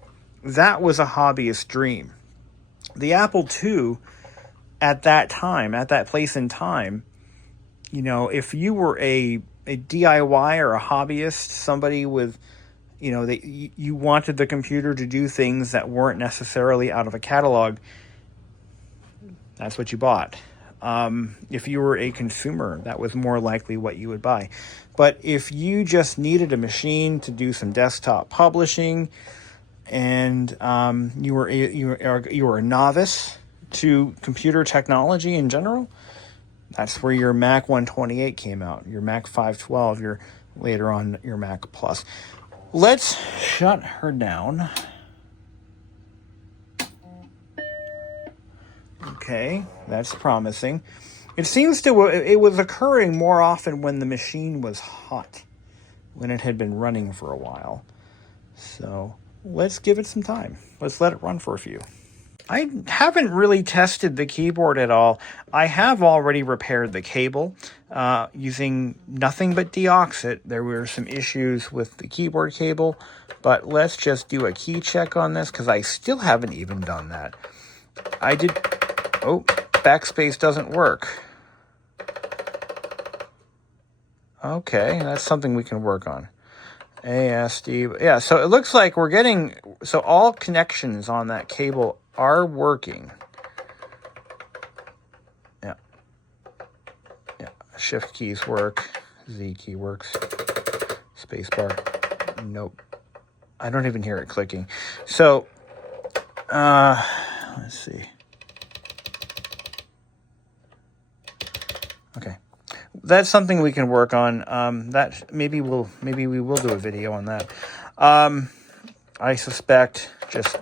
that was a hobbyist dream. The Apple II, at that time, at that place in time, if you were a DIY or a hobbyist, somebody with, you wanted the computer to do things that weren't necessarily out of a catalog, that's what you bought. If you were a consumer, that was more likely what you would buy. But if you just needed a machine to do some desktop publishing, and you were a novice to computer technology in general, that's where your Mac 128 came out. Your Mac 512, your later on your Mac Plus. Let's shut her down. Okay, that's promising. It was occurring more often when the machine was hot, when it had been running for a while. So let's give it some time. Let's let it run for a few. I haven't really tested the keyboard at all. I have already repaired the cable using nothing but deoxit. There were some issues with the keyboard cable, but let's just do a key check on this because I still haven't even done that. Backspace doesn't work. Okay, that's something we can work on. ASD. Yeah, so it looks like all connections on that cable are working. Yeah. Shift keys work. Z key works. Spacebar. Nope. I don't even hear it clicking. So, let's see. Okay. That's something we can work on. That maybe we will do a video on that. I suspect just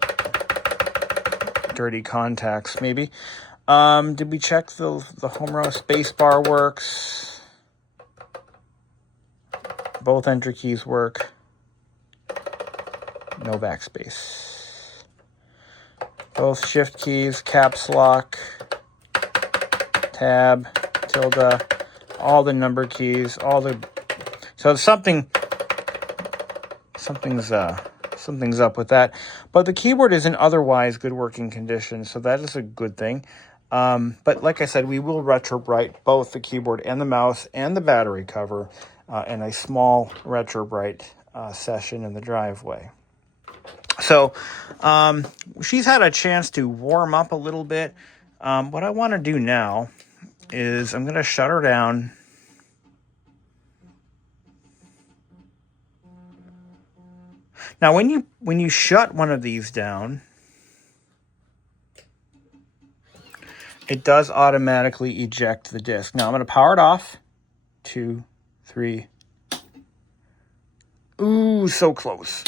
dirty contacts, maybe. Did we check the home row? Space bar works. Both entry keys work. No backspace. Both shift keys, caps lock, tab, tilde, all the number keys, so something's up with that. But the keyboard is in otherwise good working condition, so that is a good thing. But like I said, we will retro-bright both the keyboard and the mouse and the battery cover in a small retro-bright session in the driveway. So she's had a chance to warm up a little bit. What I want to do now is I'm going to shut her down. Now, when you shut one of these down, it does automatically eject the disk. Now, I'm going to power it off. 2, 3. Ooh, so close.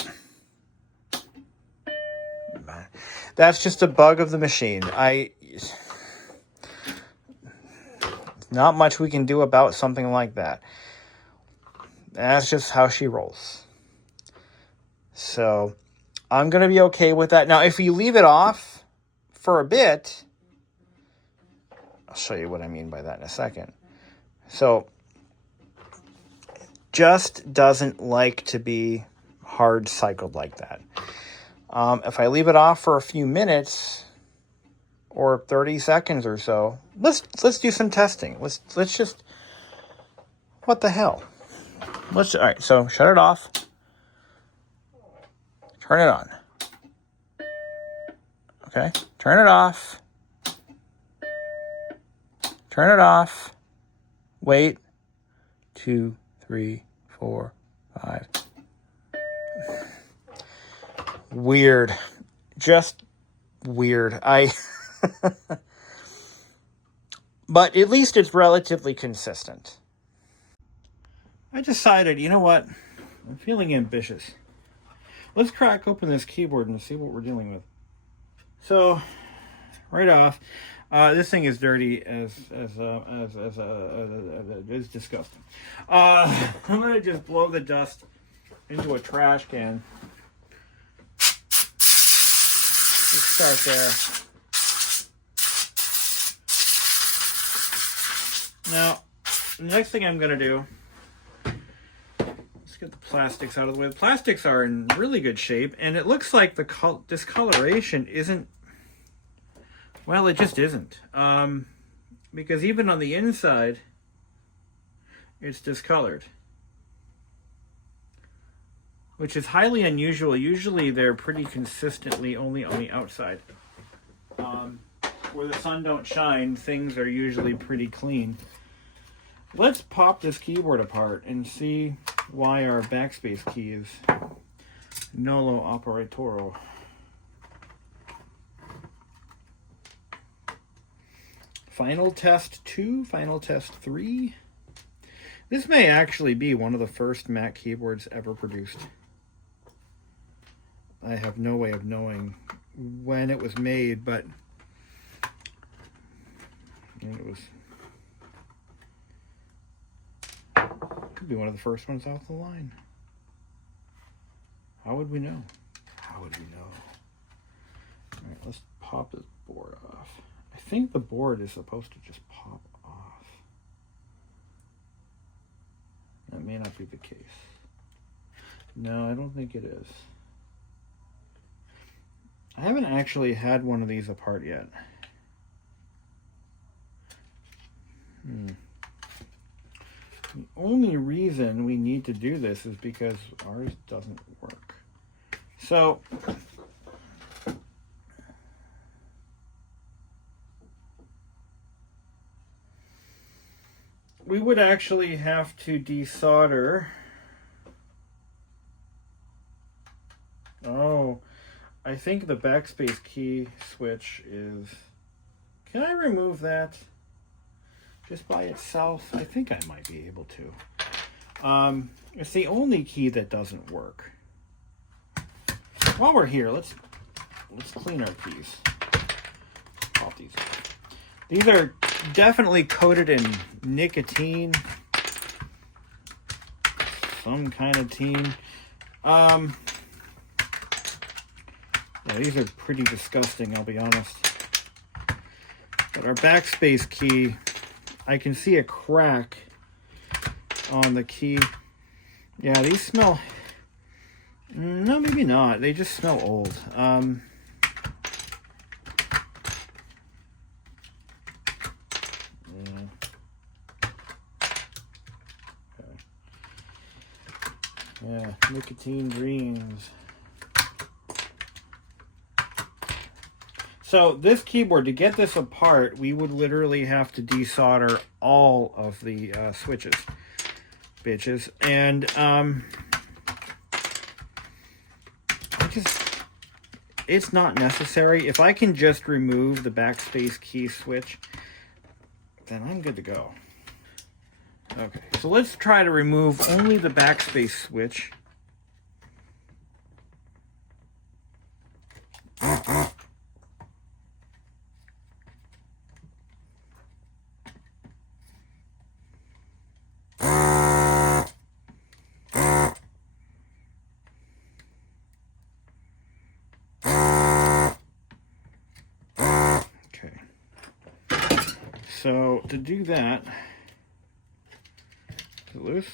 That's just a bug of the machine. Not much we can do about something like that. That's just how she rolls. So I'm going to be okay with that. Now, if you leave it off for a bit, I'll show you what I mean by that in a second. So just doesn't like to be hard cycled like that. If I leave it off for a few minutes or 30 seconds or so, let's do some testing. Let's just, what the hell? All right, so shut it off. Turn it on. Okay, turn it off. Turn it off. Wait. 2, 3, 4, 5. Weird. Just weird. But at least it's relatively consistent. I decided, you know what? I'm feeling ambitious. Let's crack open this keyboard and see what we're dealing with. So, right off, this thing is dirty as disgusting. I'm gonna just blow the dust into a trash can. Let's start there. Now, the next thing I'm gonna do, let's get the plastics out of the way. The plastics are in really good shape, and it looks like the discoloration isn't, well, it just isn't. Because even on the inside, it's discolored, which is highly unusual. Usually they're pretty consistently only on the outside. Where the sun don't shine, things are usually pretty clean. Let's pop this keyboard apart and see why our backspace key is nolo operatoro. Final test 2, final test 3. This may actually be one of the first Mac keyboards ever produced. I have no way of knowing when it was made, but it was, could be one of the first ones off the line. How would we know? How would we know? All right, let's pop this board off. I think the board is supposed to just pop off. That may not be the case. No, I don't think it is. I haven't actually had one of these apart yet. The only reason we need to do this is because ours doesn't work. So, we would actually have to desolder I think the backspace key switch is... Can I remove that just by itself? I think I might be able to. It's the only key that doesn't work. While we're here, let's clean our keys. Pop these off. These are definitely coated in nicotine. Some kind of teen. Yeah, these are pretty disgusting, I'll be honest. But our backspace key, I can see a crack on the key. Yeah, these smell... No, maybe not. They just smell old. Yeah. Okay. Yeah, nicotine dreams. So this keyboard, to get this apart, we would literally have to desolder all of the switches, bitches. And it's not necessary. If I can just remove the backspace key switch, then I'm good to go. Okay, so let's try to remove only the backspace switch. So to do that, is it loose?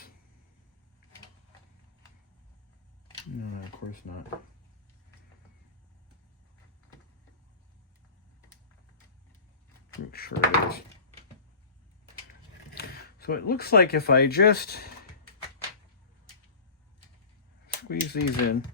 No, of course not. Make sure it is. So it looks like if I just squeeze these in,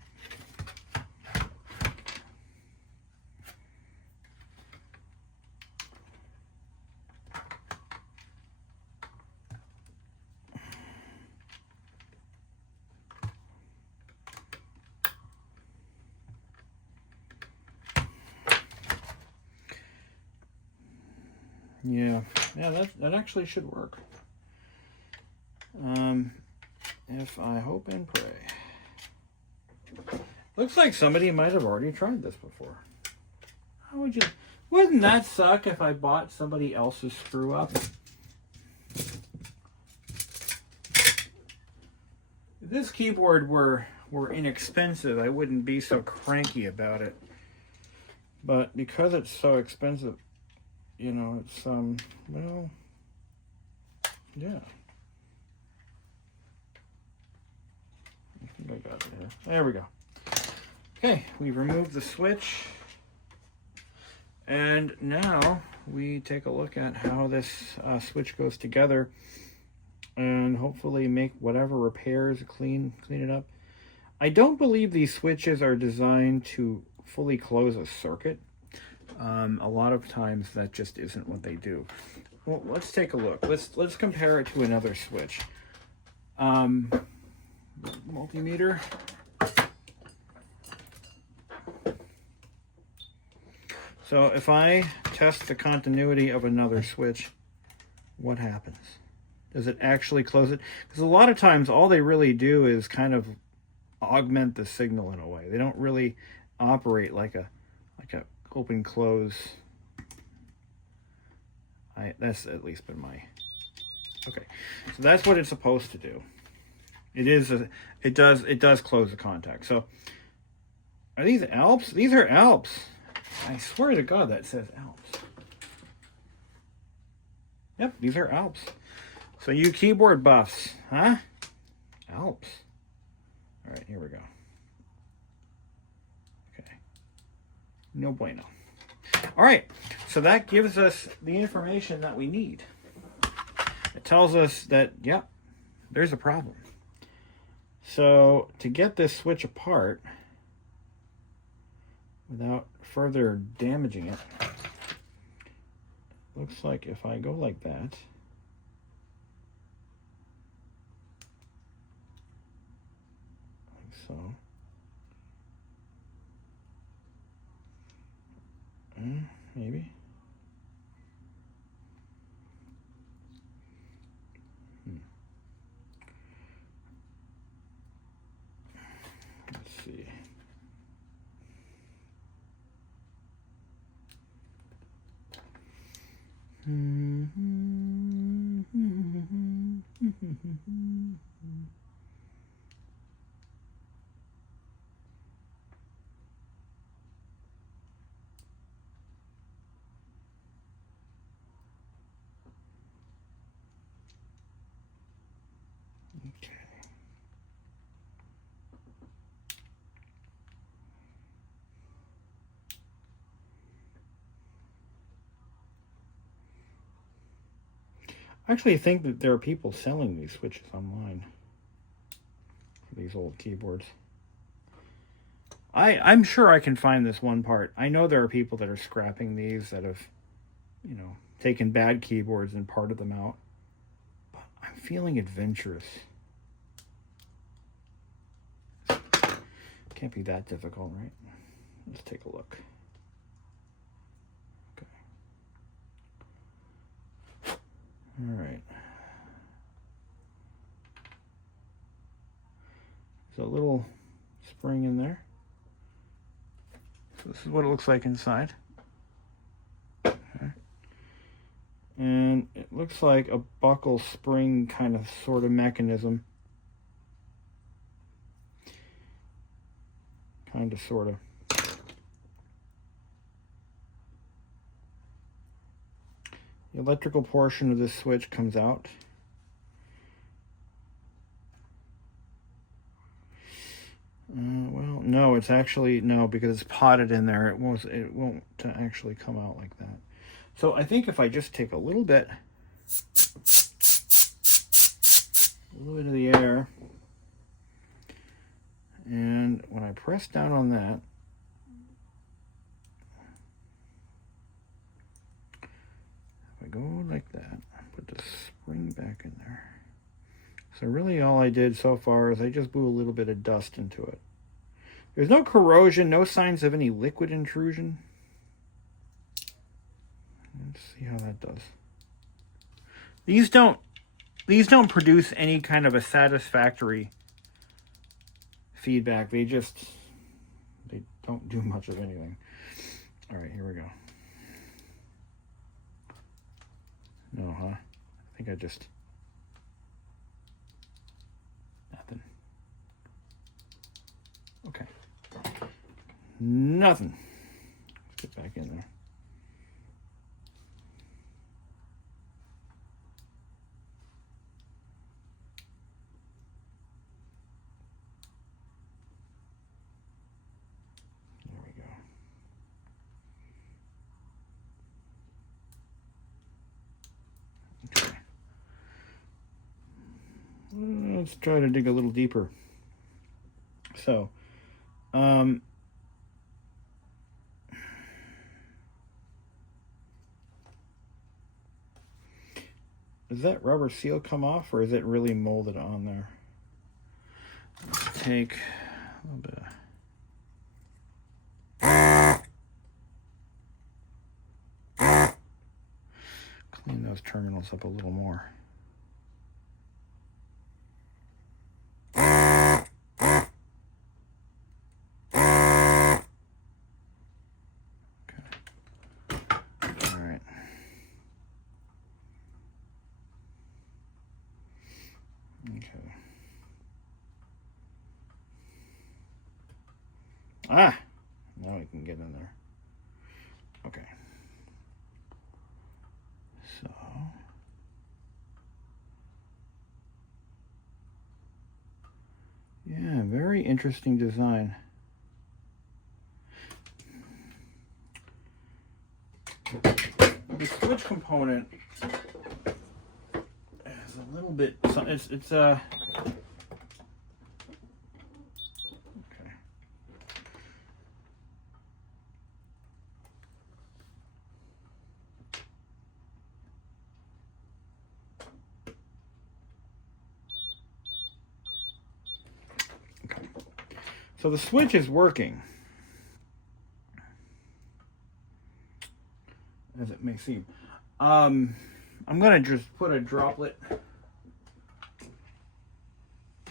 yeah, that actually should work. If I hope and pray. Looks like somebody might have already tried this before. How would you... Wouldn't that suck if I bought somebody else's screw up? If this keyboard were inexpensive, I wouldn't be so cranky about it. But because it's so expensive, you know, it's, well, yeah. I think I got it here. There we go. Okay, we've removed the switch. And now we take a look at how this switch goes together and hopefully make whatever repairs, clean it up. I don't believe these switches are designed to fully close a circuit. A lot of times that just isn't what they do. Well, let's take a look. Let's compare it to another switch. Multimeter. So if I test the continuity of another switch, what happens? Does it actually close it? Because a lot of times all they really do is kind of augment the signal in a way. They don't really operate like a open close. That's at least been my... Okay, so that's what it's supposed to do. It does close the contact. So are these Alps? These are Alps. I swear to God that says Alps. Yep, these are Alps. So you keyboard buffs, huh? Alps. All right, here we go. Okay. No bueno. All right, so that gives us the information that we need. It tells us that, yep, there's a problem. So to get this switch apart without further damaging it, looks like if I go like that, like so, Maybe. Let's see. Okay. I actually think that there are people selling these switches online for these old keyboards. I'm sure I can find this one part. I know there are people that are scrapping these that have, you know, taken bad keyboards and parted them out. But I'm feeling adventurous. Can't be that difficult, right? Let's take a look. Okay. All right. There's a little spring in there. So this is what it looks like inside. Okay. And it looks like a buckle spring kind of sort of mechanism. Kind of, sort of. The electrical portion of this switch comes out. Well, no, it's actually, no, because it's potted in there. It won't actually come out like that. So I think if I just take a little bit of the air, and when I press down on that, if I go like that, put the spring back in there. So really all I did so far is I just blew a little bit of dust into it. There's no corrosion, no signs of any liquid intrusion. Let's see how that does. These don't produce any kind of a satisfactory feedback. They don't do much of anything. All right, here we go. No, huh? I think I just... Nothing. Okay. Nothing. Let's get back in there. There we go. Okay. Let's try to dig a little deeper. So, does that rubber seal come off, or is it really molded on there? Let's take a little bit of... Clean those terminals up a little more. Ah, now we can get in there. Okay. So, yeah, very interesting design. The switch component is a little bit, it's so the switch is working. as it may seem. I'm going to just put a droplet,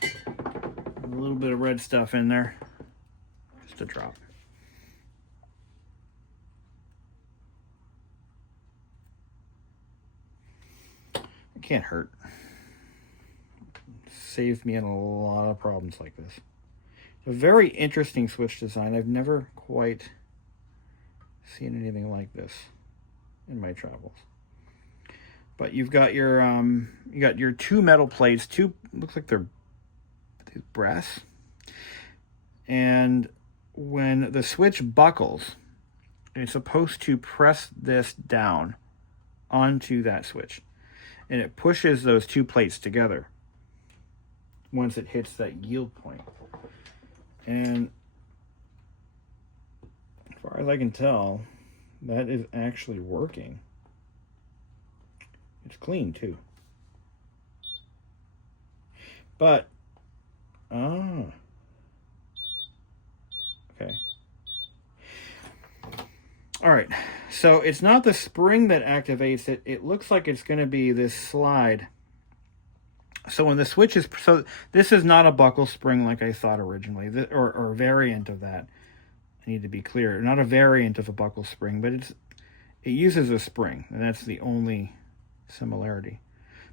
a little bit of red stuff in there, just a drop. It can't hurt. Saved me in a lot of problems like this. A very interesting switch design. I've never quite seen anything like this in my travels. But you've got your two metal plates, looks like they're brass. And when the switch buckles, it's supposed to press this down onto that switch. And it pushes those two plates together once it hits that yield point. And as far as I can tell, that is actually working. It's clean too. But, okay. All right, so it's not the spring that activates it. It looks like it's going to be this slide. So when the switch is, so this is not a buckle spring like I thought originally, or a variant of that. I need to be clear, not a variant of a buckle spring, but it uses a spring, and that's the only similarity.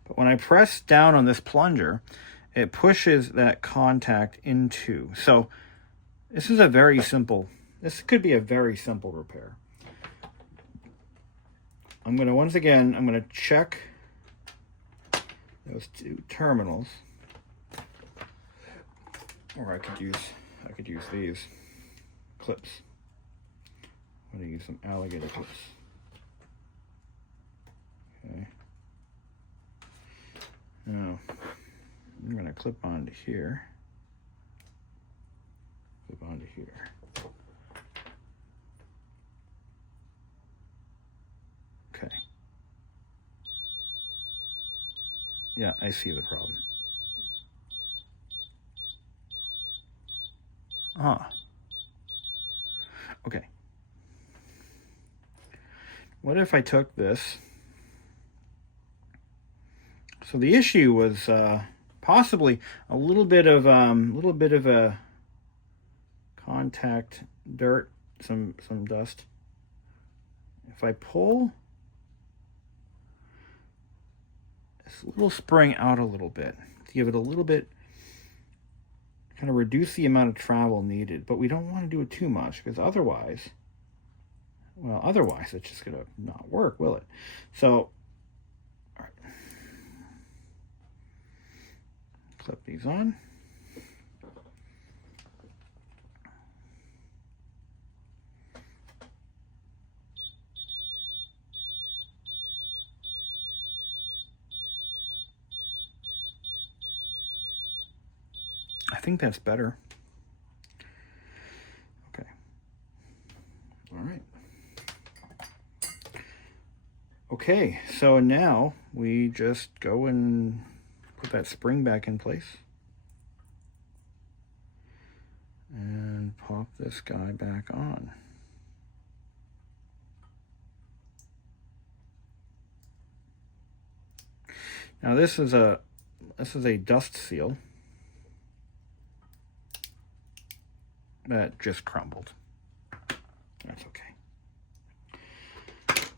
But when I press down on this plunger, it pushes that contact into. So this is a very simple, this could be a very simple repair. I'm going to, once again, I'm going to check those two terminals, or I could use these clips. I'm going to use some alligator clips. Okay. Now I'm going to clip onto here. Clip onto here. Okay. Yeah, I see the problem. Okay. What if I took this? So the issue was possibly a little bit of a contact dirt, some dust. If I pull this little spring out a little bit to give it a little bit, kind of reduce the amount of travel needed, but we don't want to do it too much because otherwise it's just going to not work, will it? So, all right. Clip these on. I think that's better. Okay. All right. Okay, so now we just go and put that spring back in place. And pop this guy back on. Now this is a dust seal that just crumbled. That's okay.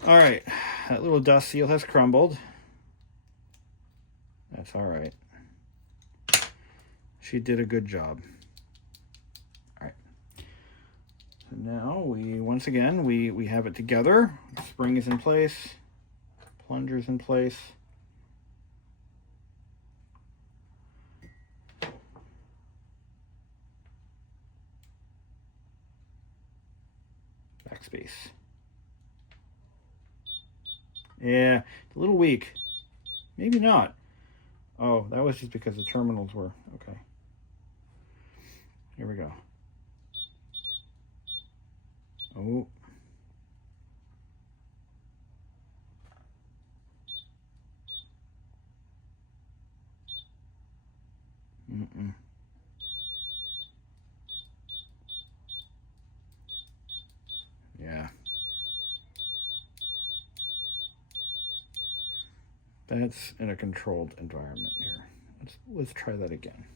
All right, that little dust seal has crumbled. That's all right. She did a good job. All right. So now once again, we have it together. The spring is in place. Plunger's in place. Backspace. Yeah, it's a little weak. Maybe not. Oh, that was just because the terminals were okay. Here we go. Oh. Yeah. That's in a controlled environment here. Let's try that again.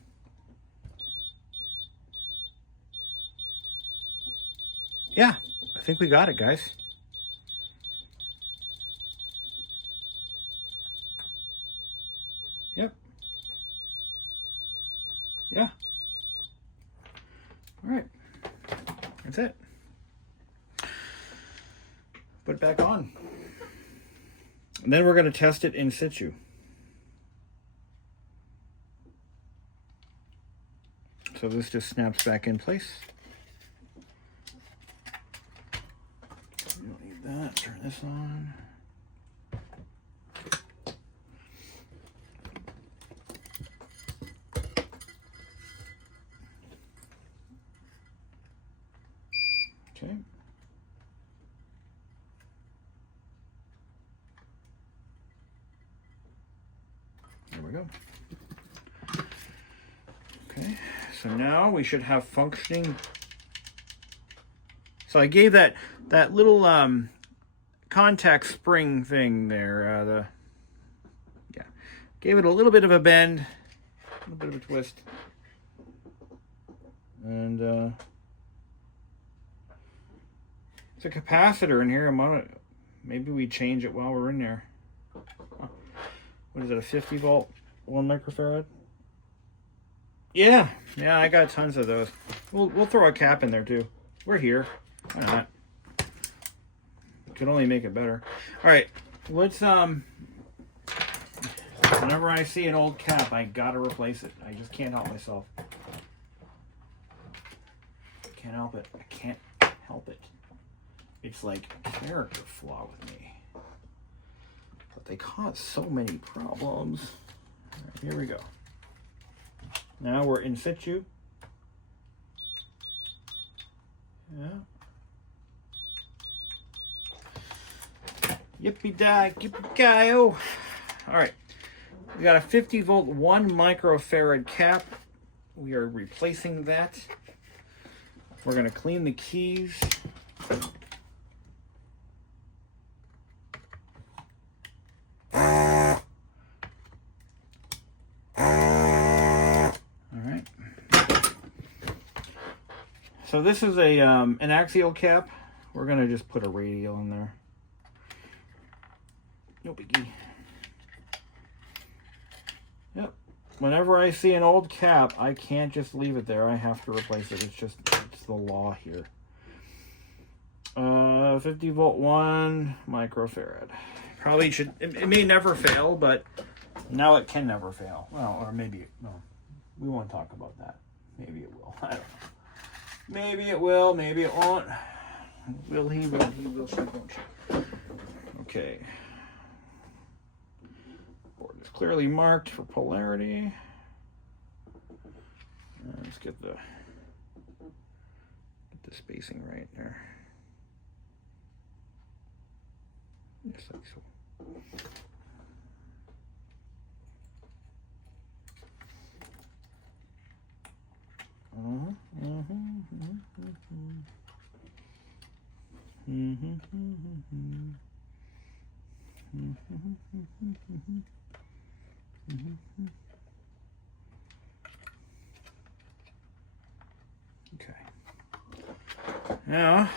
Yeah, I think we got it, guys. Yep. Yeah. All right. That's it. Put it back on. And then we're going to test it in situ. So this just snaps back in place. We don't need that. Turn this on. Okay. There we go. Okay, so now we should have functioning. So I gave that little contact spring thing there. Gave it a little bit of a bend, a little bit of a twist, and it's a capacitor in here. Maybe we change it while we're in there. What is it? A 50 volt, 1 microfarad? Yeah, I got tons of those. We'll throw a cap in there too. We're here. Why not? Could only make it better. All right, let's whenever I see an old cap, I gotta replace it. I just can't help myself. Can't help it. I can't help it. It's like a character flaw with me. But they cause so many problems. All right, here we go. Now we're in situ. Yeah. Yippee-di-yippee-ki-yo. All right. We got a 50 volt 1 microfarad cap. We are replacing that. We're going to clean the keys. So this is an axial cap. We're gonna just put a radial in there. No biggie. Yep. Whenever I see an old cap, I can't just leave it there. I have to replace it. It's the law here. 50 volt 1 microfarad. Probably should. It may never fail, but now it can never fail. Well, or maybe no. We won't talk about that. Maybe it will. I don't know. Maybe it will, maybe it won't. Will he, she, won't she? Okay. Board is clearly marked for polarity. Let's get the spacing right there. Just like so. Okay. Now,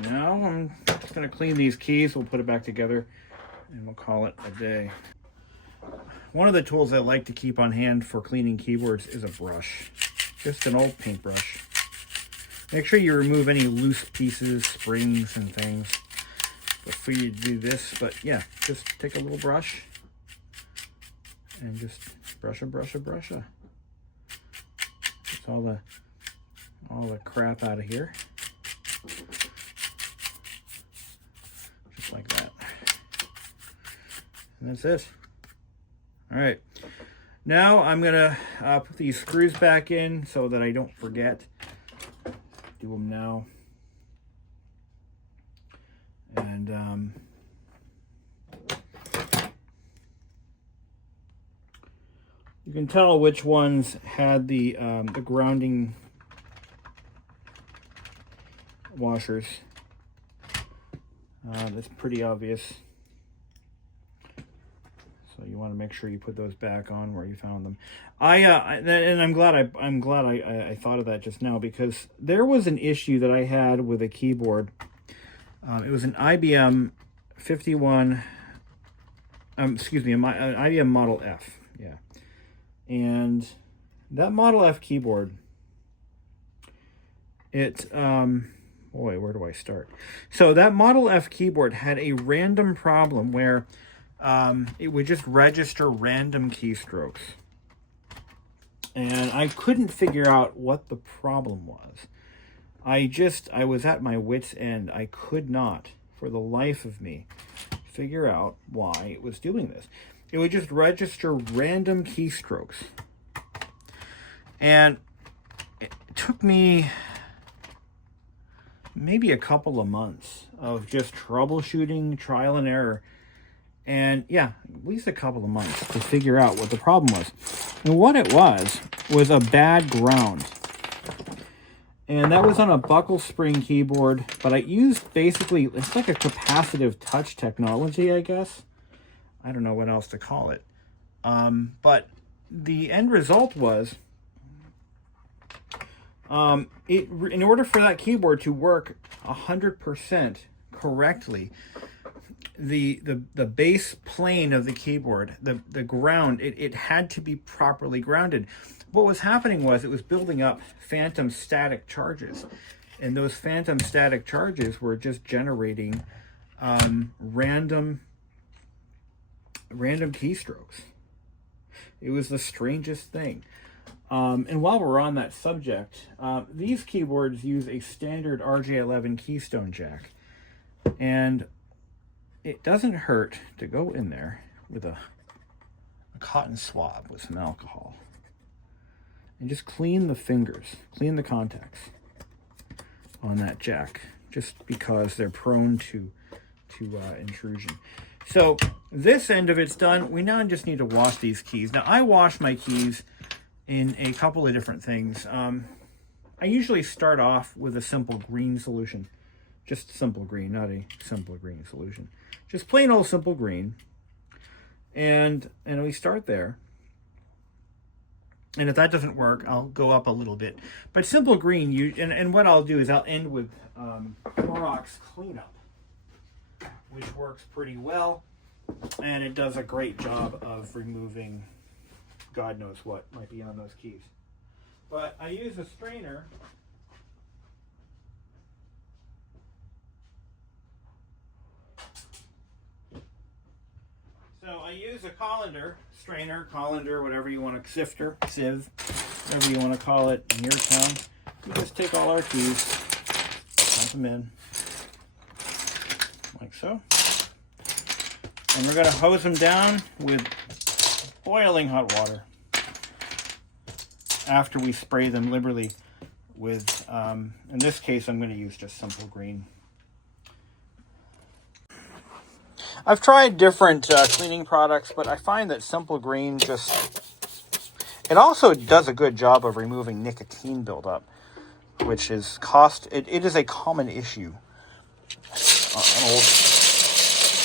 now I'm just going to clean these keys. We'll put it back together and we'll call it a day. One of the tools I like to keep on hand for cleaning keyboards is a brush. Just an old paintbrush. Make sure you remove any loose pieces, springs, and things before you do this. But yeah, just take a little brush and just brush. Get all the crap out of here. Just like that. And that's it. All right. Now I'm gonna put these screws back in so that I don't forget. Do them now. And You can tell which ones had the grounding washers. That's pretty obvious. So you want to make sure you put those back on where you found them. And I'm glad I thought of that just now, because there was an issue that I had with a keyboard. It was an IBM 51. Excuse me, an IBM Model F. Yeah, and that Model F keyboard. Boy, where do I start? So that Model F keyboard had a random problem where it would just register random keystrokes. And I couldn't figure out what the problem was. I was at my wit's end. I could not, for the life of me, figure out why it was doing this. It would just register random keystrokes. And it took me maybe a couple of months of just troubleshooting, trial and error. And yeah, at least a couple of months to figure out what the problem was. And what it was a bad ground. And that was on a buckle spring keyboard, but I used basically, it's like a capacitive touch technology, I guess. I don't know what else to call it. But the end result was, in order for that keyboard to work 100% correctly, the base plane of the keyboard, the ground, it had to be properly grounded. What was happening was it was building up phantom static charges, and those phantom static charges were just generating random keystrokes. It was the strangest thing. And while we're on that subject, these keyboards use a standard RJ11 keystone jack, and it doesn't hurt to go in there with a cotton swab with some alcohol and just clean the fingers, clean the contacts on that jack, just because they're prone to intrusion. So this end of it's done. We now just need to wash these keys. Now I wash my keys in a couple of different things. I usually start off with a simple green solution. Just simple green, not a simple green solution. Just plain old simple green. And we start there. And if that doesn't work, I'll go up a little bit. But simple green, and what I'll do is I'll end with Clorox Cleanup, which works pretty well. And it does a great job of removing God knows what might be on those keys. But I use a strainer. So I use a strainer, colander, whatever you want to, sifter, sieve, whatever you want to call it in your town. We just take all our keys, dump them in, like so. And we're going to hose them down with boiling hot water after we spray them liberally with, in this case, I'm going to use just simple green. I've tried different cleaning products, but I find that simple green it also does a good job of removing nicotine buildup, which is it is a common issue on old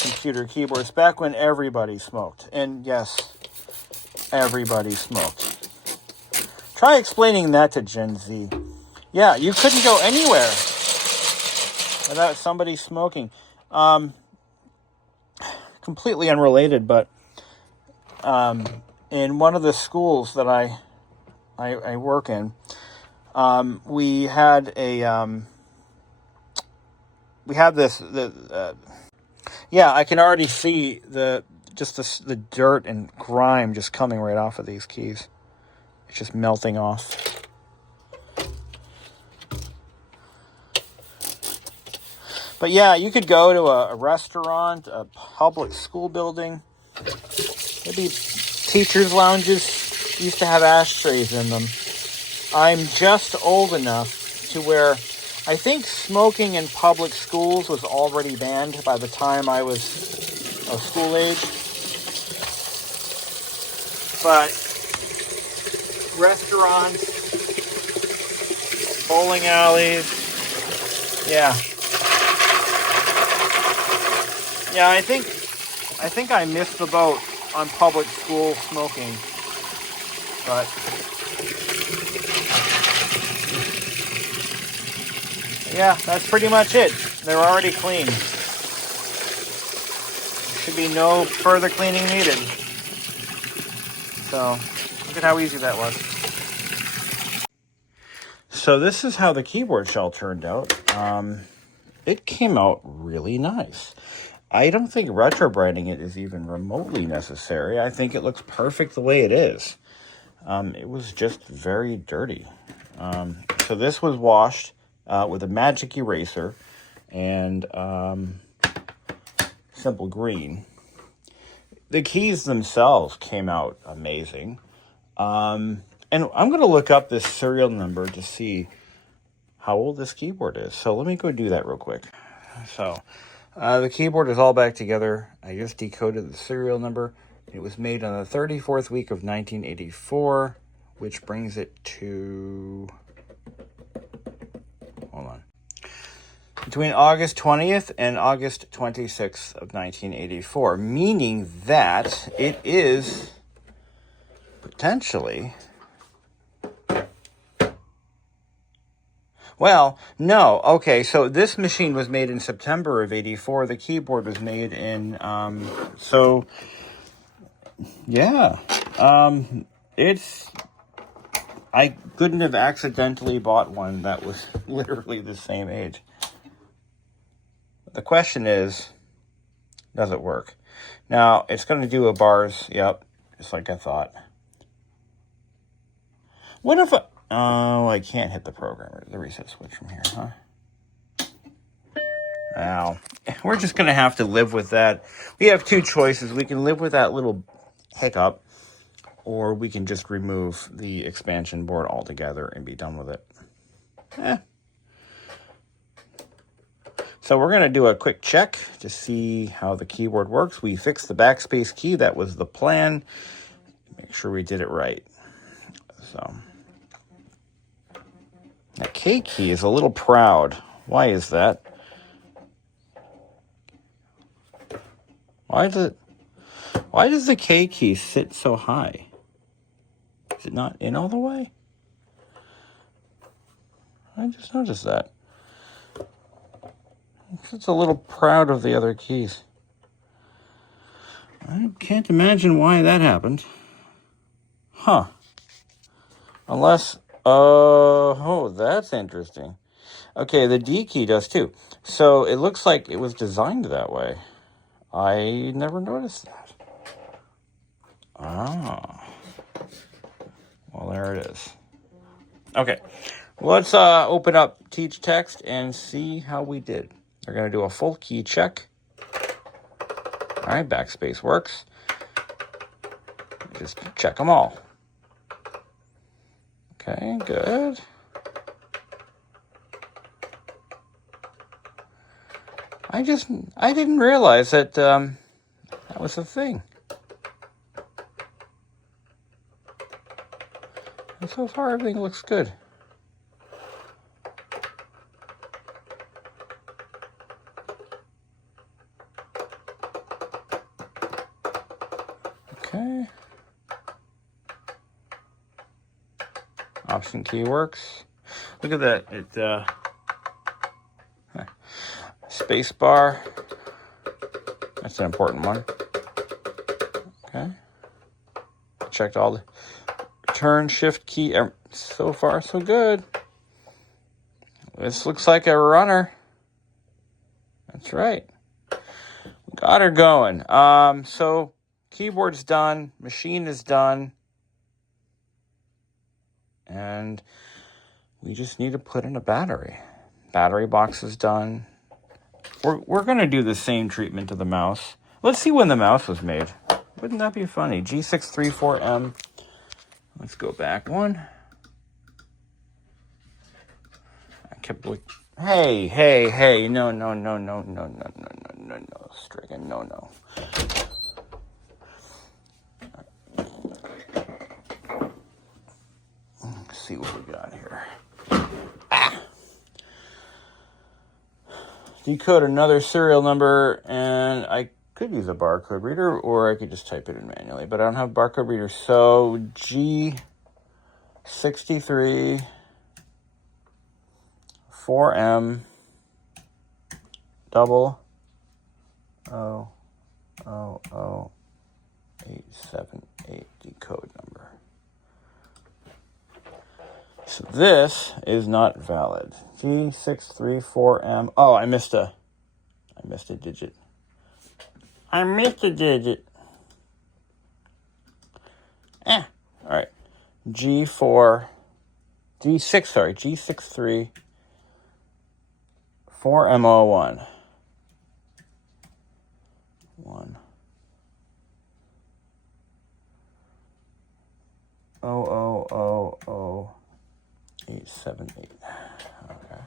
computer keyboards back when everybody smoked. And yes, everybody smoked. Try explaining that to Gen Z. Yeah, you couldn't go anywhere without somebody smoking. Completely unrelated, but in one of the schools that I work in, we had this. Yeah, I can already see the dirt and grime just coming right off of these keys. It's just melting off. But yeah, you could go to a restaurant, a public school building. Maybe teachers' lounges used to have ashtrays in them. I'm just old enough to where I think smoking in public schools was already banned by the time I was of school age. But restaurants, bowling alleys. Yeah. Yeah, I think I missed the boat on public school smoking. But yeah, that's pretty much it. They're already clean. Should be no further cleaning needed. So, look at how easy that was. So this is how the keyboard shell turned out. It came out really nice. I don't think retrobranding it is even remotely necessary. I think it looks perfect the way it is. It was just very dirty. So this was washed with a magic eraser and simple green. The keys themselves came out amazing. And I'm going to look up this serial number to see how old this keyboard is. So let me go do that real quick. So the keyboard is all back together. I just decoded the serial number. It was made on the 34th week of 1984, which brings it to, hold on, between August 20th and August 26th of 1984, meaning that it is potentially, well, no. Okay, so this machine was made in September of 84. The keyboard was made in, yeah. I couldn't have accidentally bought one that was literally the same age. The question is, does it work? Now, it's going to do a bars, yep, just like I thought. What if I can't hit the reset switch from here, huh? Now, we're just going to have to live with that. We have two choices. We can live with that little hiccup, or we can just remove the expansion board altogether and be done with it. So we're going to do a quick check to see how the keyboard works. We fixed the backspace key. That was the plan. Make sure we did it right. So that K key is a little proud. Why is that? Why does the K key sit so high? Is it not in all the way? I just noticed that. It's a little proud of the other keys. I can't imagine why that happened. Huh. Unless, oh, that's interesting. Okay, the D key does too. So it looks like it was designed that way. I never noticed that. Ah. Well, there it is. Okay, let's open up Teach Text and see how we did. We're going to do a full key check. All right, backspace works. Just check them all. Okay, good. I didn't realize that that was a thing. And so far, everything looks good. Okay. Option key works. Look at that. Space bar. That's an important one. Okay. Checked all the turn shift key. So far, so good. This looks like a runner. That's right. Got her going. So keyboard's done. Machine is done. And we just need to put in a battery. Battery box is done. We're going to do the same treatment to the mouse. Let's see when the mouse was made. Wouldn't that be funny? G634M. Let's go back one. I kept looking. Hey. No. Stricken, no. see what we got here. Decode another serial number, and I could use a barcode reader, or I could just type it in manually, but I don't have a barcode reader. So G63 4M double 878 decode number. So this is not valid. G634M. Oh, I missed a digit. All right. G63 4M01. 878. Okay.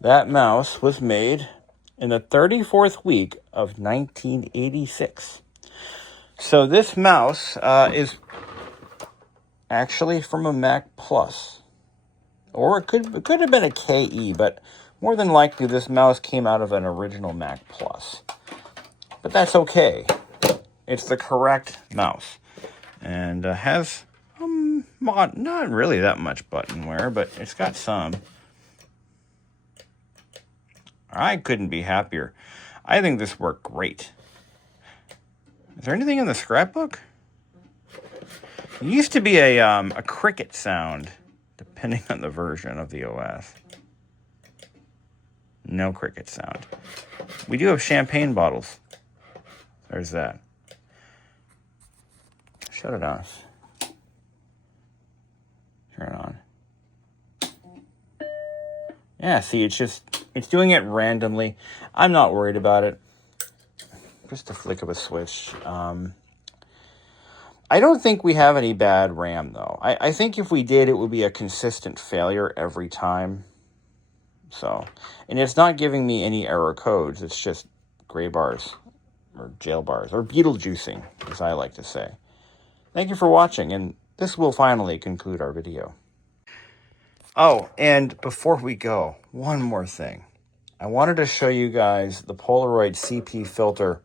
That mouse was made in the 34th week of 1986. So this mouse is actually from a Mac Plus. Or it could have been a KE, but more than likely this mouse came out of an original Mac Plus. But that's okay. It's the correct mouse. And has not really that much button wear, but it's got some. I couldn't be happier. I think this worked great. Is there anything in the scrapbook? It used to be a cricket sound, depending on the version of the OS. No cricket sound. We do have champagne bottles. There's that. Shut it off. Turn it on. Yeah, see, it's doing it randomly. I'm not worried about it. Just a flick of a switch. I don't think we have any bad RAM, though. I think if we did, it would be a consistent failure every time. So, and it's not giving me any error codes. It's just gray bars, or jail bars, or Beetlejuicing, as I like to say. Thank you for watching, and this will finally conclude our video. Oh, and before we go, one more thing. I wanted to show you guys the Polaroid CP filter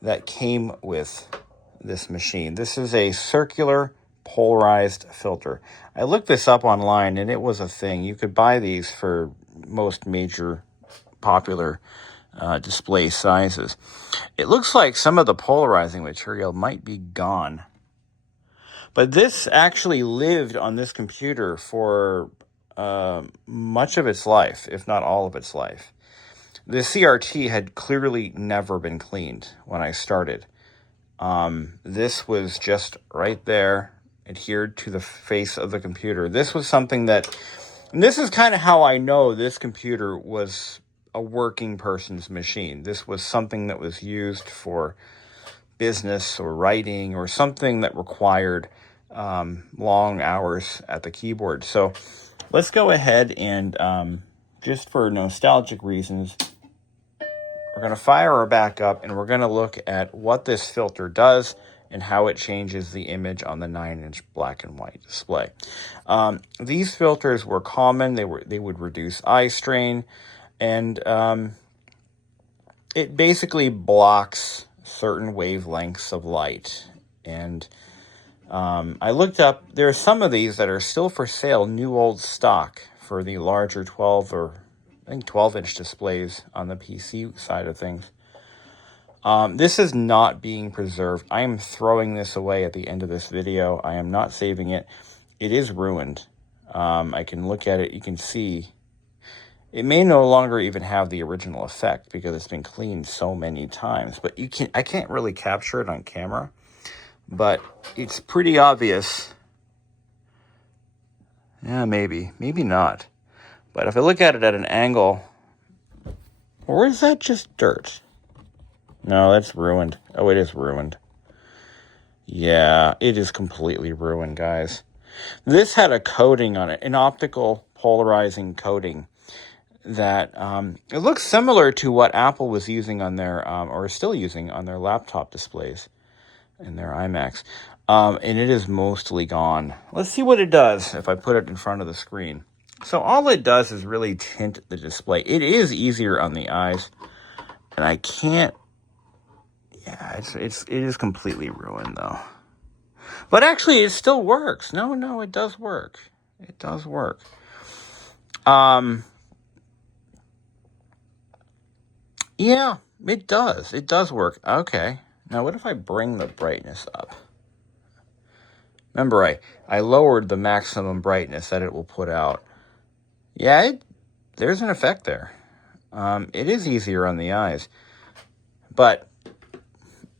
that came with this machine. This is a circular polarized filter. I looked this up online, and it was a thing. You could buy these for most major popular display sizes. It looks like some of the polarizing material might be gone. But this actually lived on this computer for much of its life, if not all of its life. The CRT had clearly never been cleaned when I started. This was just right there, adhered to the face of the computer. This was something that, and this is kind of how I know this computer was a working person's machine. This was something that was used for business or writing or something that required long hours at the keyboard. So let's go ahead and just for nostalgic reasons, we're going to fire her back up, and we're going to look at what this filter does and how it changes the image on the 9-inch black and white display. These filters were common. They would reduce eye strain, and it basically blocks certain wavelengths of light. And I looked up, there are some of these that are still for sale, new old stock, for the larger 12-inch displays on the PC side of things. This is not being preserved. I am throwing this away at the end of this video. I am not saving it. It is ruined. I can look at it. You can see it may no longer even have the original effect because it's been cleaned so many times. But I can't really capture it on camera. But it's pretty obvious. Yeah, maybe not. But if I look at it at an angle, or is that just dirt? No, that's ruined. Oh, it is ruined. Yeah, it is completely ruined, guys. This had a coating on it, an optical polarizing coating that it looks similar to what Apple was using on their, or still using on their laptop displays and their iMacs. And it is mostly gone. Let's see what it does if I put it in front of the screen. So all it does is really tint the display. It is easier on the eyes, and I can't. Yeah, it is completely ruined though. But actually, it still works. No, it does work. It does work. Yeah, it does. It does work. Okay. Now, what if I bring the brightness up? Remember, I lowered the maximum brightness that it will put out. Yeah, there's an effect there. It is easier on the eyes. But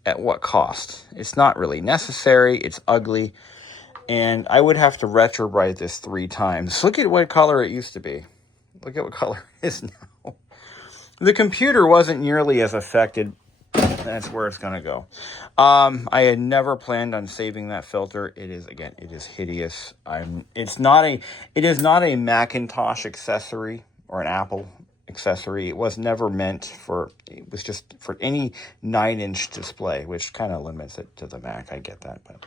at what cost? It's not really necessary. It's ugly. And I would have to retrobrite this 3 times. Look at what color it used to be. Look at what color it is now. The computer wasn't nearly as affected. That's where it's going to go. I had never planned on saving that filter. It is hideous. It is not a Macintosh accessory or an Apple accessory. It was never meant for, it was just for any 9-inch display, which kind of limits it to the Mac. I get that. But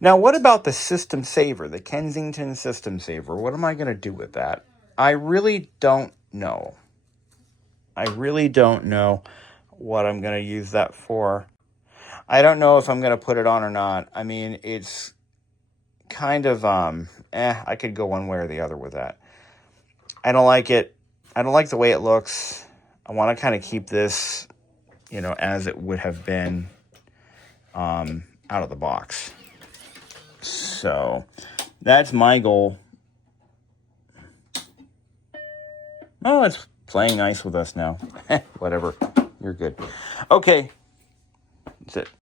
now what about the system saver, the Kensington system saver? What am I going to do with that? I really don't know. I really don't know what I'm going to use that for. I don't know if I'm going to put it on or not. I mean, it's kind of, I could go one way or the other with that. I don't like it. I don't like the way it looks. I want to kind of keep this, as it would have been out of the box. So that's my goal. Oh, it's playing nice with us now. Whatever. You're good. Okay. That's it.